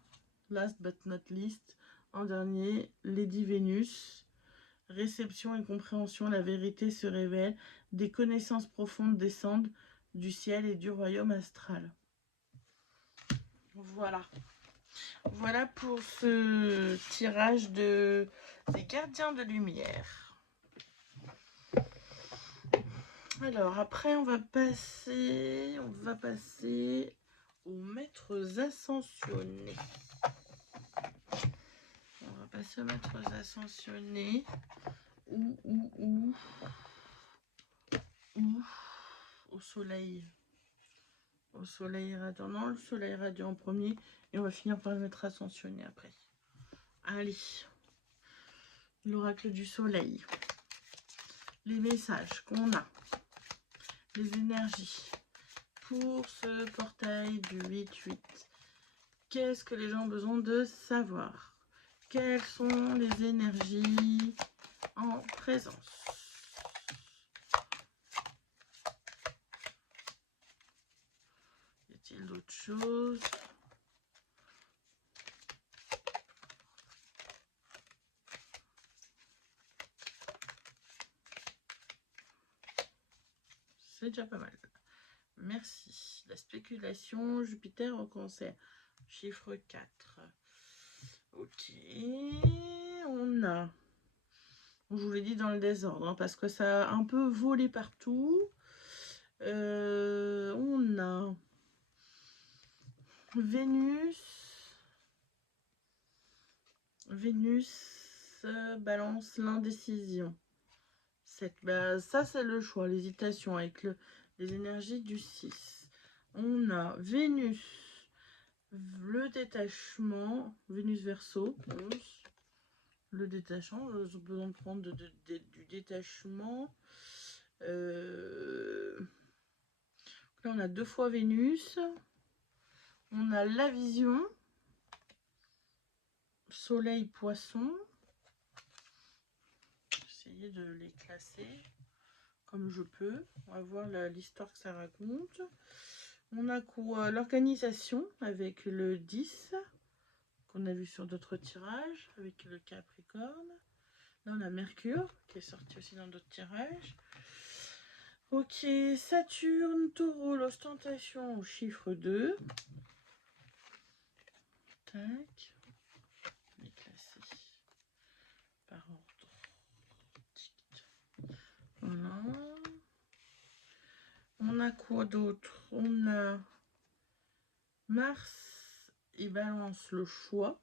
last but not least, en dernier, Lady Vénus. Réception et compréhension, la vérité se révèle. Des connaissances profondes descendent du ciel et du royaume astral. Voilà. Voilà pour ce tirage des gardiens de lumière. Alors, après, on va passer aux maîtres ascensionnés. On va passer aux maîtres ascensionnés. Au soleil. Au soleil radiant. Non, le soleil radiant en premier. Et on va finir par le maître ascensionné après. Allez. L'oracle du soleil. Les messages qu'on a. Les énergies. Pour ce portail du 8-8. Qu'est-ce que les gens ont besoin de savoir? Quelles sont les énergies en présence? Y a-t-il d'autres choses? C'est déjà pas mal. Merci. La spéculation, Jupiter au cancer. Chiffre 4. Ok. On a... Je vous l'ai dit dans le désordre, hein, parce que ça a un peu volé partout. On a Vénus balance l'indécision. Ça, c'est le choix, l'hésitation avec les énergies du 6. On a Vénus, le détachement, Vénus Verseau, 11. Le détachement, j'ai besoin de prendre du détachement. Là, on a 2 fois Vénus. On a la vision. Soleil, poisson. Essayer de les classer comme je peux. On va voir l'histoire que ça raconte. On a quoi? L'organisation avec le 10 qu'on a vu sur d'autres tirages avec le Capricorne. Là on a Mercure qui est sorti aussi dans d'autres tirages. Ok, Saturne, Taureau, l'ostentation au chiffre 2. Tac. Les classer par ordre. Voilà. On a quoi d'autre? On a Mars et Balance, le choix.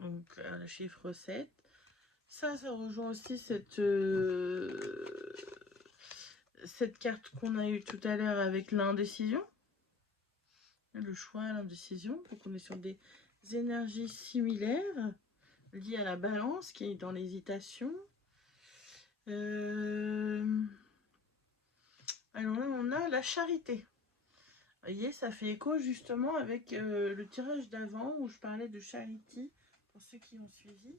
Donc le chiffre 7. Ça rejoint aussi cette carte qu'on a eue tout à l'heure avec l'indécision. Le choix, l'indécision. Donc on est sur des énergies similaires liées à la balance qui est dans l'hésitation. Alors là, on a la charité. Vous voyez, ça fait écho justement avec le tirage d'avant où je parlais de charity pour ceux qui ont suivi.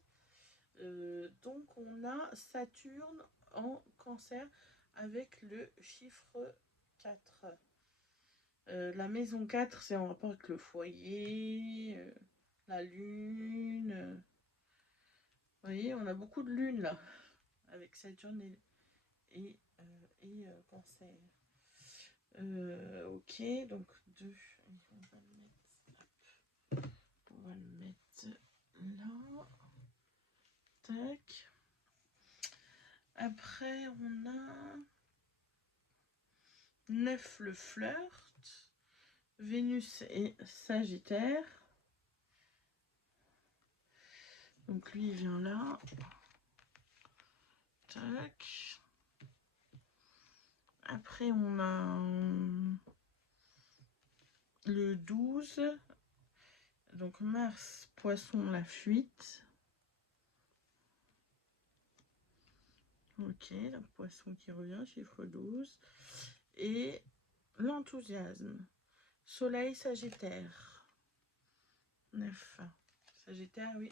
Donc on a Saturne en Cancer avec le chiffre 4. La maison 4, c'est en rapport avec le foyer, la lune. Vous voyez, on a beaucoup de lunes là, avec Saturne et Cancer. Ok, donc 2. On va le mettre là. Tac. Après, on a 9, le flirt. Vénus et Sagittaire. Donc lui, il vient là. Tac. Après, on a le 12. Donc Mars, Poisson, la fuite. Ok, le Poisson qui revient, chiffre 12. Et l'enthousiasme. Soleil, Sagittaire. 9. Sagittaire, oui.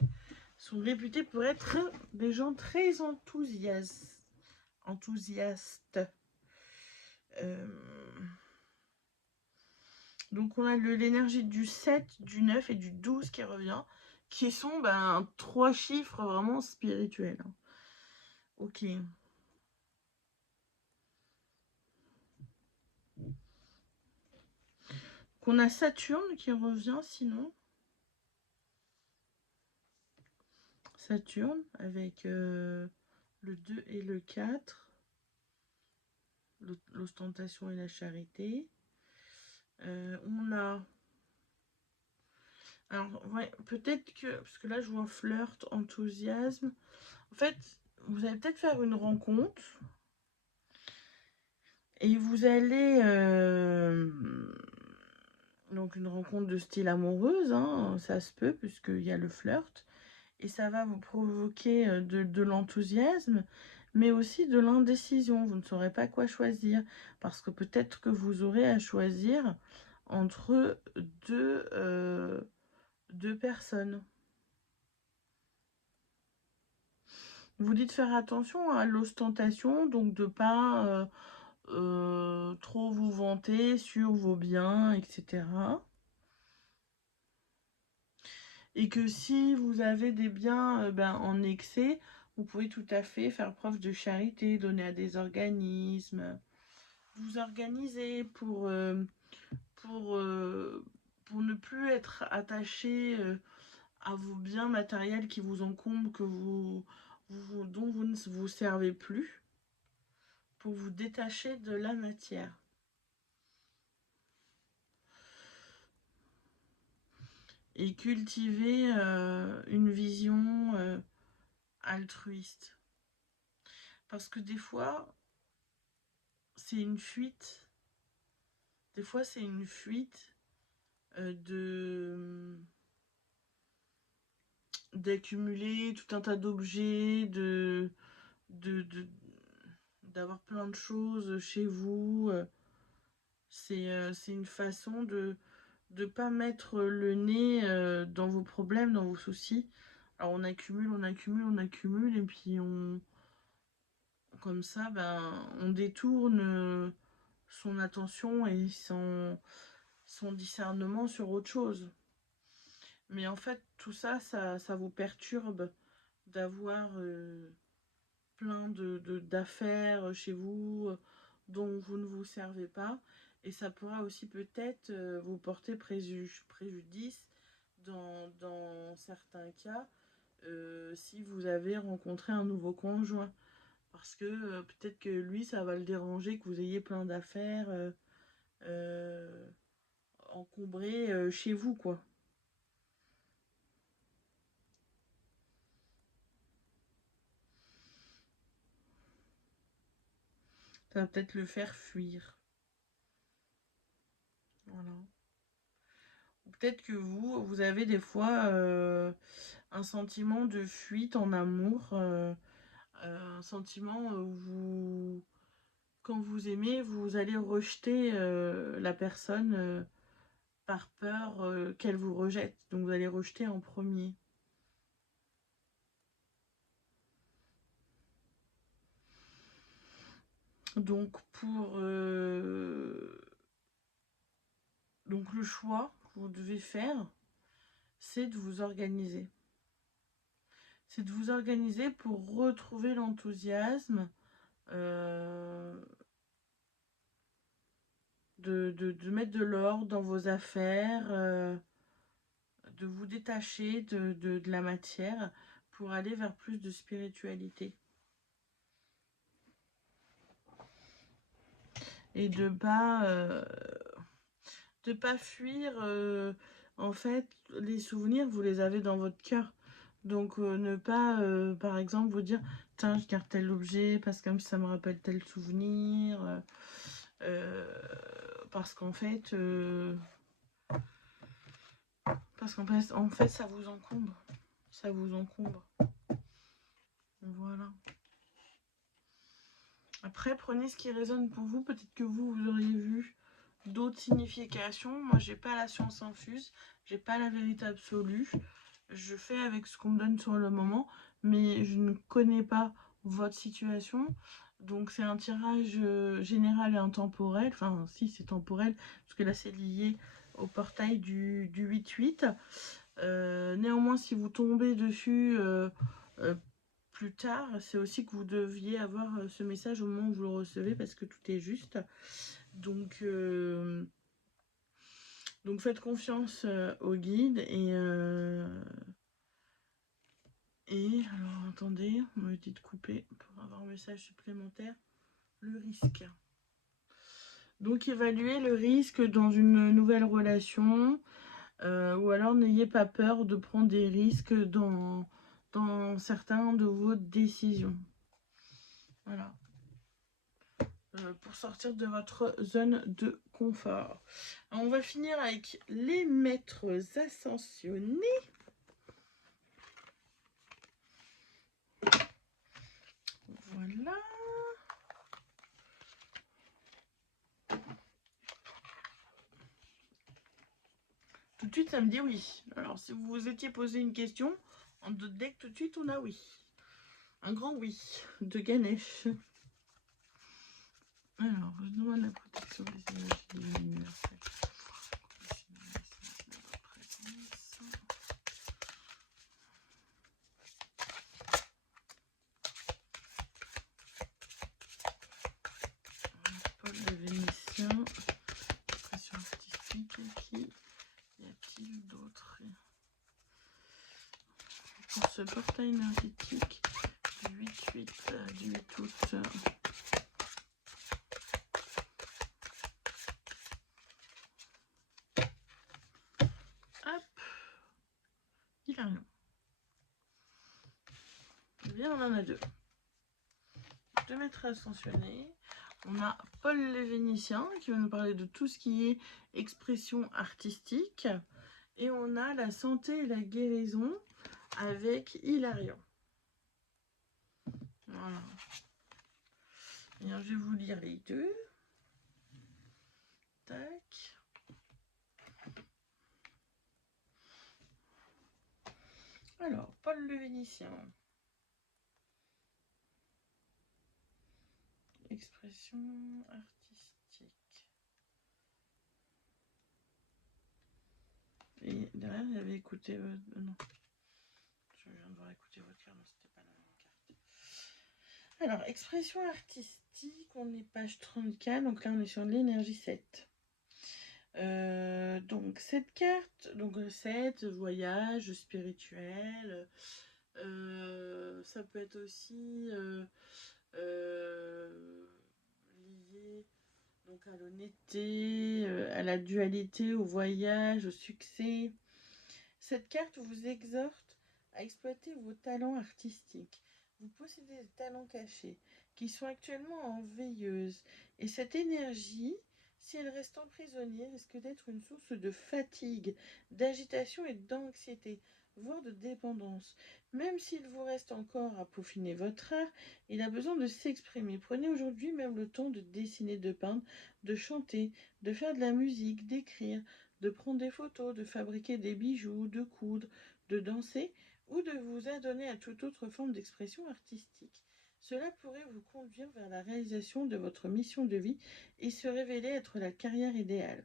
Sont réputés pour être des gens très enthousiastes. Donc on a l'énergie du 7, du 9 et du 12 qui revient, qui sont 3 chiffres vraiment spirituels. Ok. Qu'on a Saturne qui revient sinon. Saturne avec le 2 et le 4. L'ostentation et la charité. On a... Alors, ouais, peut-être que... Parce que là, je vois flirt, enthousiasme. En fait, vous allez peut-être faire une rencontre. Et vous allez... donc, une rencontre de style amoureuse, hein, ça se peut, puisqu'il y a le flirt. Et ça va vous provoquer de l'enthousiasme, mais aussi de l'indécision. Vous ne saurez pas quoi choisir, parce que peut-être que vous aurez à choisir entre deux personnes. Vous dites faire attention à l'ostentation, donc de ne pas trop vous vanter sur vos biens, etc. Et que si vous avez des biens en excès, vous pouvez tout à fait faire preuve de charité, donner à des organismes, vous organiser pour ne plus être attaché à vos biens matériels qui vous encombrent, dont vous ne vous servez plus, pour vous détacher de la matière. Et cultiver une vision altruiste. Parce que des fois, c'est une fuite. Des fois, c'est une fuite d'accumuler tout un tas d'objets, d'avoir plein de choses chez vous. C'est une façon de ne pas mettre le nez dans vos problèmes, dans vos soucis. Alors on accumule, et puis comme ça, on détourne son attention et son discernement sur autre chose. Mais en fait, tout ça, ça vous perturbe d'avoir plein d'affaires chez vous dont vous ne vous servez pas. Et ça pourra aussi peut-être vous porter préjudice dans certains cas si vous avez rencontré un nouveau conjoint. Parce que peut-être que lui, ça va le déranger que vous ayez plein d'affaires encombrées chez vous, quoi. Ça va peut-être le faire fuir. Voilà. Peut-être que vous avez des fois un sentiment de fuite en amour, un sentiment où quand vous aimez, vous allez rejeter la personne par peur qu'elle vous rejette. Donc vous allez rejeter en premier. Donc donc le choix que vous devez faire, c'est de vous organiser. C'est de vous organiser pour retrouver l'enthousiasme, de mettre de l'ordre dans vos affaires, de vous détacher de la matière pour aller vers plus de spiritualité. Et de pas fuir, en fait, les souvenirs, vous les avez dans votre cœur. Donc ne pas, par exemple, vous dire, tiens, je garde tel objet parce que ça me rappelle tel souvenir. Parce qu'en fait, en fait, ça vous encombre. Ça vous encombre. Voilà. Après, prenez ce qui résonne pour vous. Peut-être que vous auriez vu d'autres significations. Moi, j'ai pas la science infuse. J'ai pas la vérité absolue. Je fais avec ce qu'on me donne sur le moment. Mais je ne connais pas votre situation. Donc, c'est un tirage général et intemporel. Enfin, si, c'est temporel. Parce que là, c'est lié au portail du 8-8. Néanmoins, si vous tombez dessus plus tard, c'est aussi que vous deviez avoir ce message au moment où vous le recevez parce que tout est juste. Donc faites confiance au guide et alors attendez, on me dit de couper pour avoir un message supplémentaire. Le risque. Donc évaluez le risque dans une nouvelle relation ou alors n'ayez pas peur de prendre des risques dans certains de vos décisions. Voilà. Pour sortir de votre zone de confort. Alors, on va finir avec les maîtres ascensionnés. Voilà. Tout de suite, ça me dit oui. Alors, si vous vous étiez posé une question, en deux decks, tout de suite, on a oui. Un grand oui de Ganesh. Alors, je demande la protection des énergies universelles. Paul le Vénitien. Expression artistique. Qui y a-t-il d'autre pour ce portail énergétique du 8-8 du 8 août? Hop, il a rien. Eh bien, on en a deux. Deux maîtres ascensionnés. On a Paul le Vénitien qui va nous parler de tout ce qui est expression artistique. Et on a la santé et la guérison avec Hilarion. Voilà. Et alors, je vais vous lire les deux. Tac. Alors, Paul le Vénitien. Expression artistique. Et derrière, il y avait écouté... non. Je viens de voir écouter votre carte, mais c'était pas la même carte. Alors, expression artistique, on est page 34, donc là on est sur l'énergie 7. Donc cette carte, donc 7, voyage spirituel, ça peut être aussi lié donc à l'honnêteté, à la dualité, au voyage, au succès. Cette carte vous exhorte à exploiter vos talents artistiques. Vous possédez des talents cachés qui sont actuellement en veilleuse. Et cette énergie, si elle reste emprisonnée, risque d'être une source de fatigue, d'agitation et d'anxiété, voire de dépendance. Même s'il vous reste encore à peaufiner votre art, il a besoin de s'exprimer. Prenez aujourd'hui même le temps de dessiner, de peindre, de chanter, de faire de la musique, d'écrire, de prendre des photos, de fabriquer des bijoux, de coudre, de danser ou de vous adonner à toute autre forme d'expression artistique. Cela pourrait vous conduire vers la réalisation de votre mission de vie et se révéler être la carrière idéale.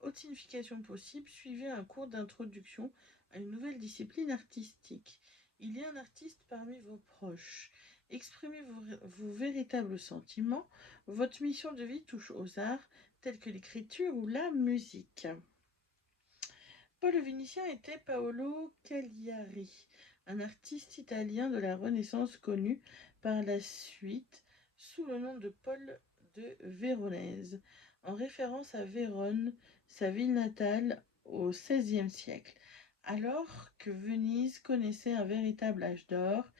Autre signification possible, suivez un cours d'introduction à une nouvelle discipline artistique. Il y a un artiste parmi vos proches. Exprimez vos véritables sentiments. Votre mission de vie touche aux arts tels que l'écriture ou la musique. Paul le Vénitien était Paolo Cagliari, un artiste italien de la Renaissance connu par la suite sous le nom de Paul de Véronèse, en référence à Vérone, sa ville natale au XVIe siècle. Alors que Venise connaissait un véritable âge d'or,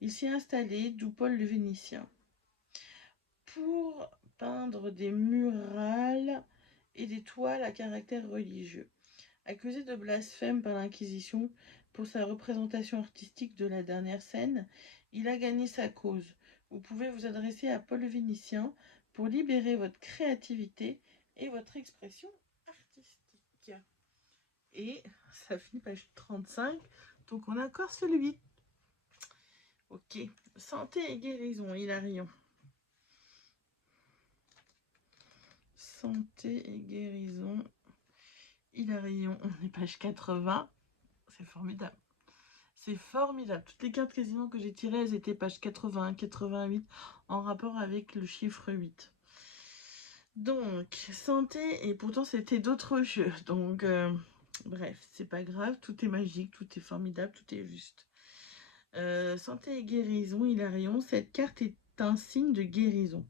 il s'y installé, d'où Paul le Vénitien, pour peindre des murales et des toiles à caractère religieux. Accusé de blasphème par l'Inquisition pour sa représentation artistique de la dernière scène, il a gagné sa cause. Vous pouvez vous adresser à Paul le Vénitien pour libérer votre créativité et votre expression artistique. Et ça finit page 35, donc on a encore celui. Ok, santé et guérison, Hilarion. Santé et guérison, Hilarion, on est page 80, c'est formidable. C'est formidable. Toutes les cartes quasiment que j'ai tirées, elles étaient page 81, 88, en rapport avec le chiffre 8. Donc, santé, et pourtant c'était d'autres jeux. Donc, bref, c'est pas grave, tout est magique, tout est formidable, tout est juste. Santé et guérison, Hilarion, cette carte est un signe de guérison.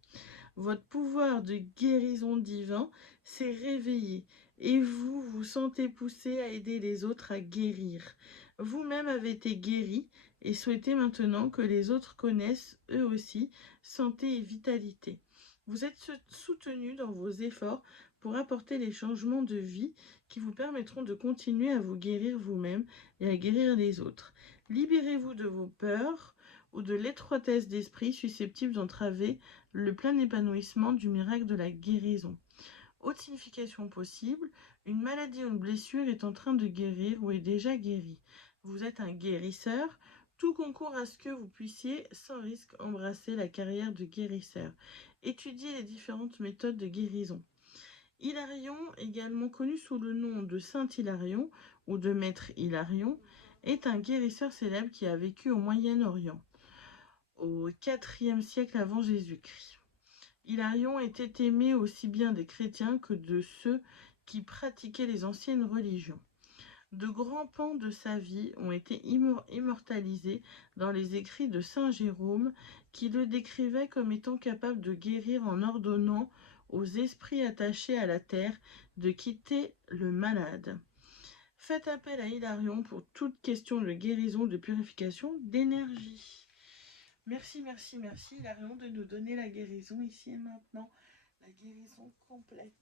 Votre pouvoir de guérison divin s'est réveillé et vous vous sentez poussé à aider les autres à guérir. Vous-même avez été guéri et souhaitez maintenant que les autres connaissent eux aussi santé et vitalité. Vous êtes soutenu dans vos efforts pour apporter les changements de vie qui vous permettront de continuer à vous guérir vous-même et à guérir les autres. Libérez-vous de vos peurs ou de l'étroitesse d'esprit susceptible d'entraver le plein épanouissement du miracle de la guérison. Autre signification possible, une maladie ou une blessure est en train de guérir ou est déjà guérie. Vous êtes un guérisseur, tout concourt à ce que vous puissiez sans risque embrasser la carrière de guérisseur. Étudiez les différentes méthodes de guérison. Hilarion, également connu sous le nom de Saint Hilarion ou de Maître Hilarion, est un guérisseur célèbre qui a vécu au Moyen-Orient, au IVe siècle avant Jésus-Christ. Hilarion était aimé aussi bien des chrétiens que de ceux qui pratiquaient les anciennes religions. De grands pans de sa vie ont été immortalisés dans les écrits de saint Jérôme, qui le décrivait comme étant capable de guérir en ordonnant aux esprits attachés à la terre de quitter le malade. Faites appel à Hilarion pour toute question de guérison, de purification, d'énergie. Merci, merci, merci Hilarion de nous donner la guérison ici et maintenant. La guérison complète.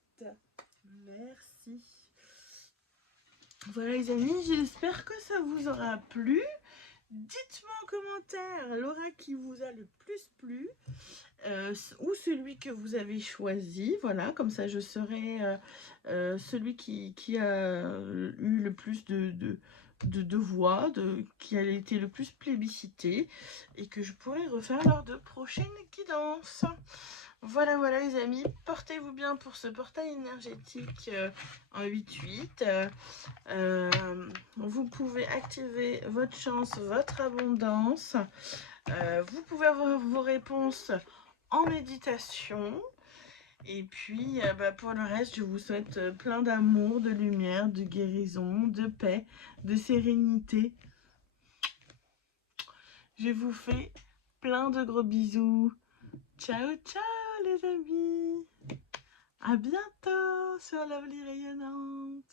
Merci. Voilà les amis, j'espère que ça vous aura plu. Dites-moi en commentaire l'aura qui vous a le plus plu ou celui que vous avez choisi. Voilà, comme ça je saurai celui qui a eu le plus de voix, qui a été le plus plébiscité et que je pourrai refaire lors de prochaines guidances. Voilà, voilà les amis, portez-vous bien pour ce portail énergétique en 8-8. Vous pouvez activer votre chance, votre abondance. Vous pouvez avoir vos réponses en méditation. Et puis, pour le reste, je vous souhaite plein d'amour, de lumière, de guérison, de paix, de sérénité. Je vous fais plein de gros bisous. Ciao, ciao les amis. À bientôt sur Lovely Rayonnante.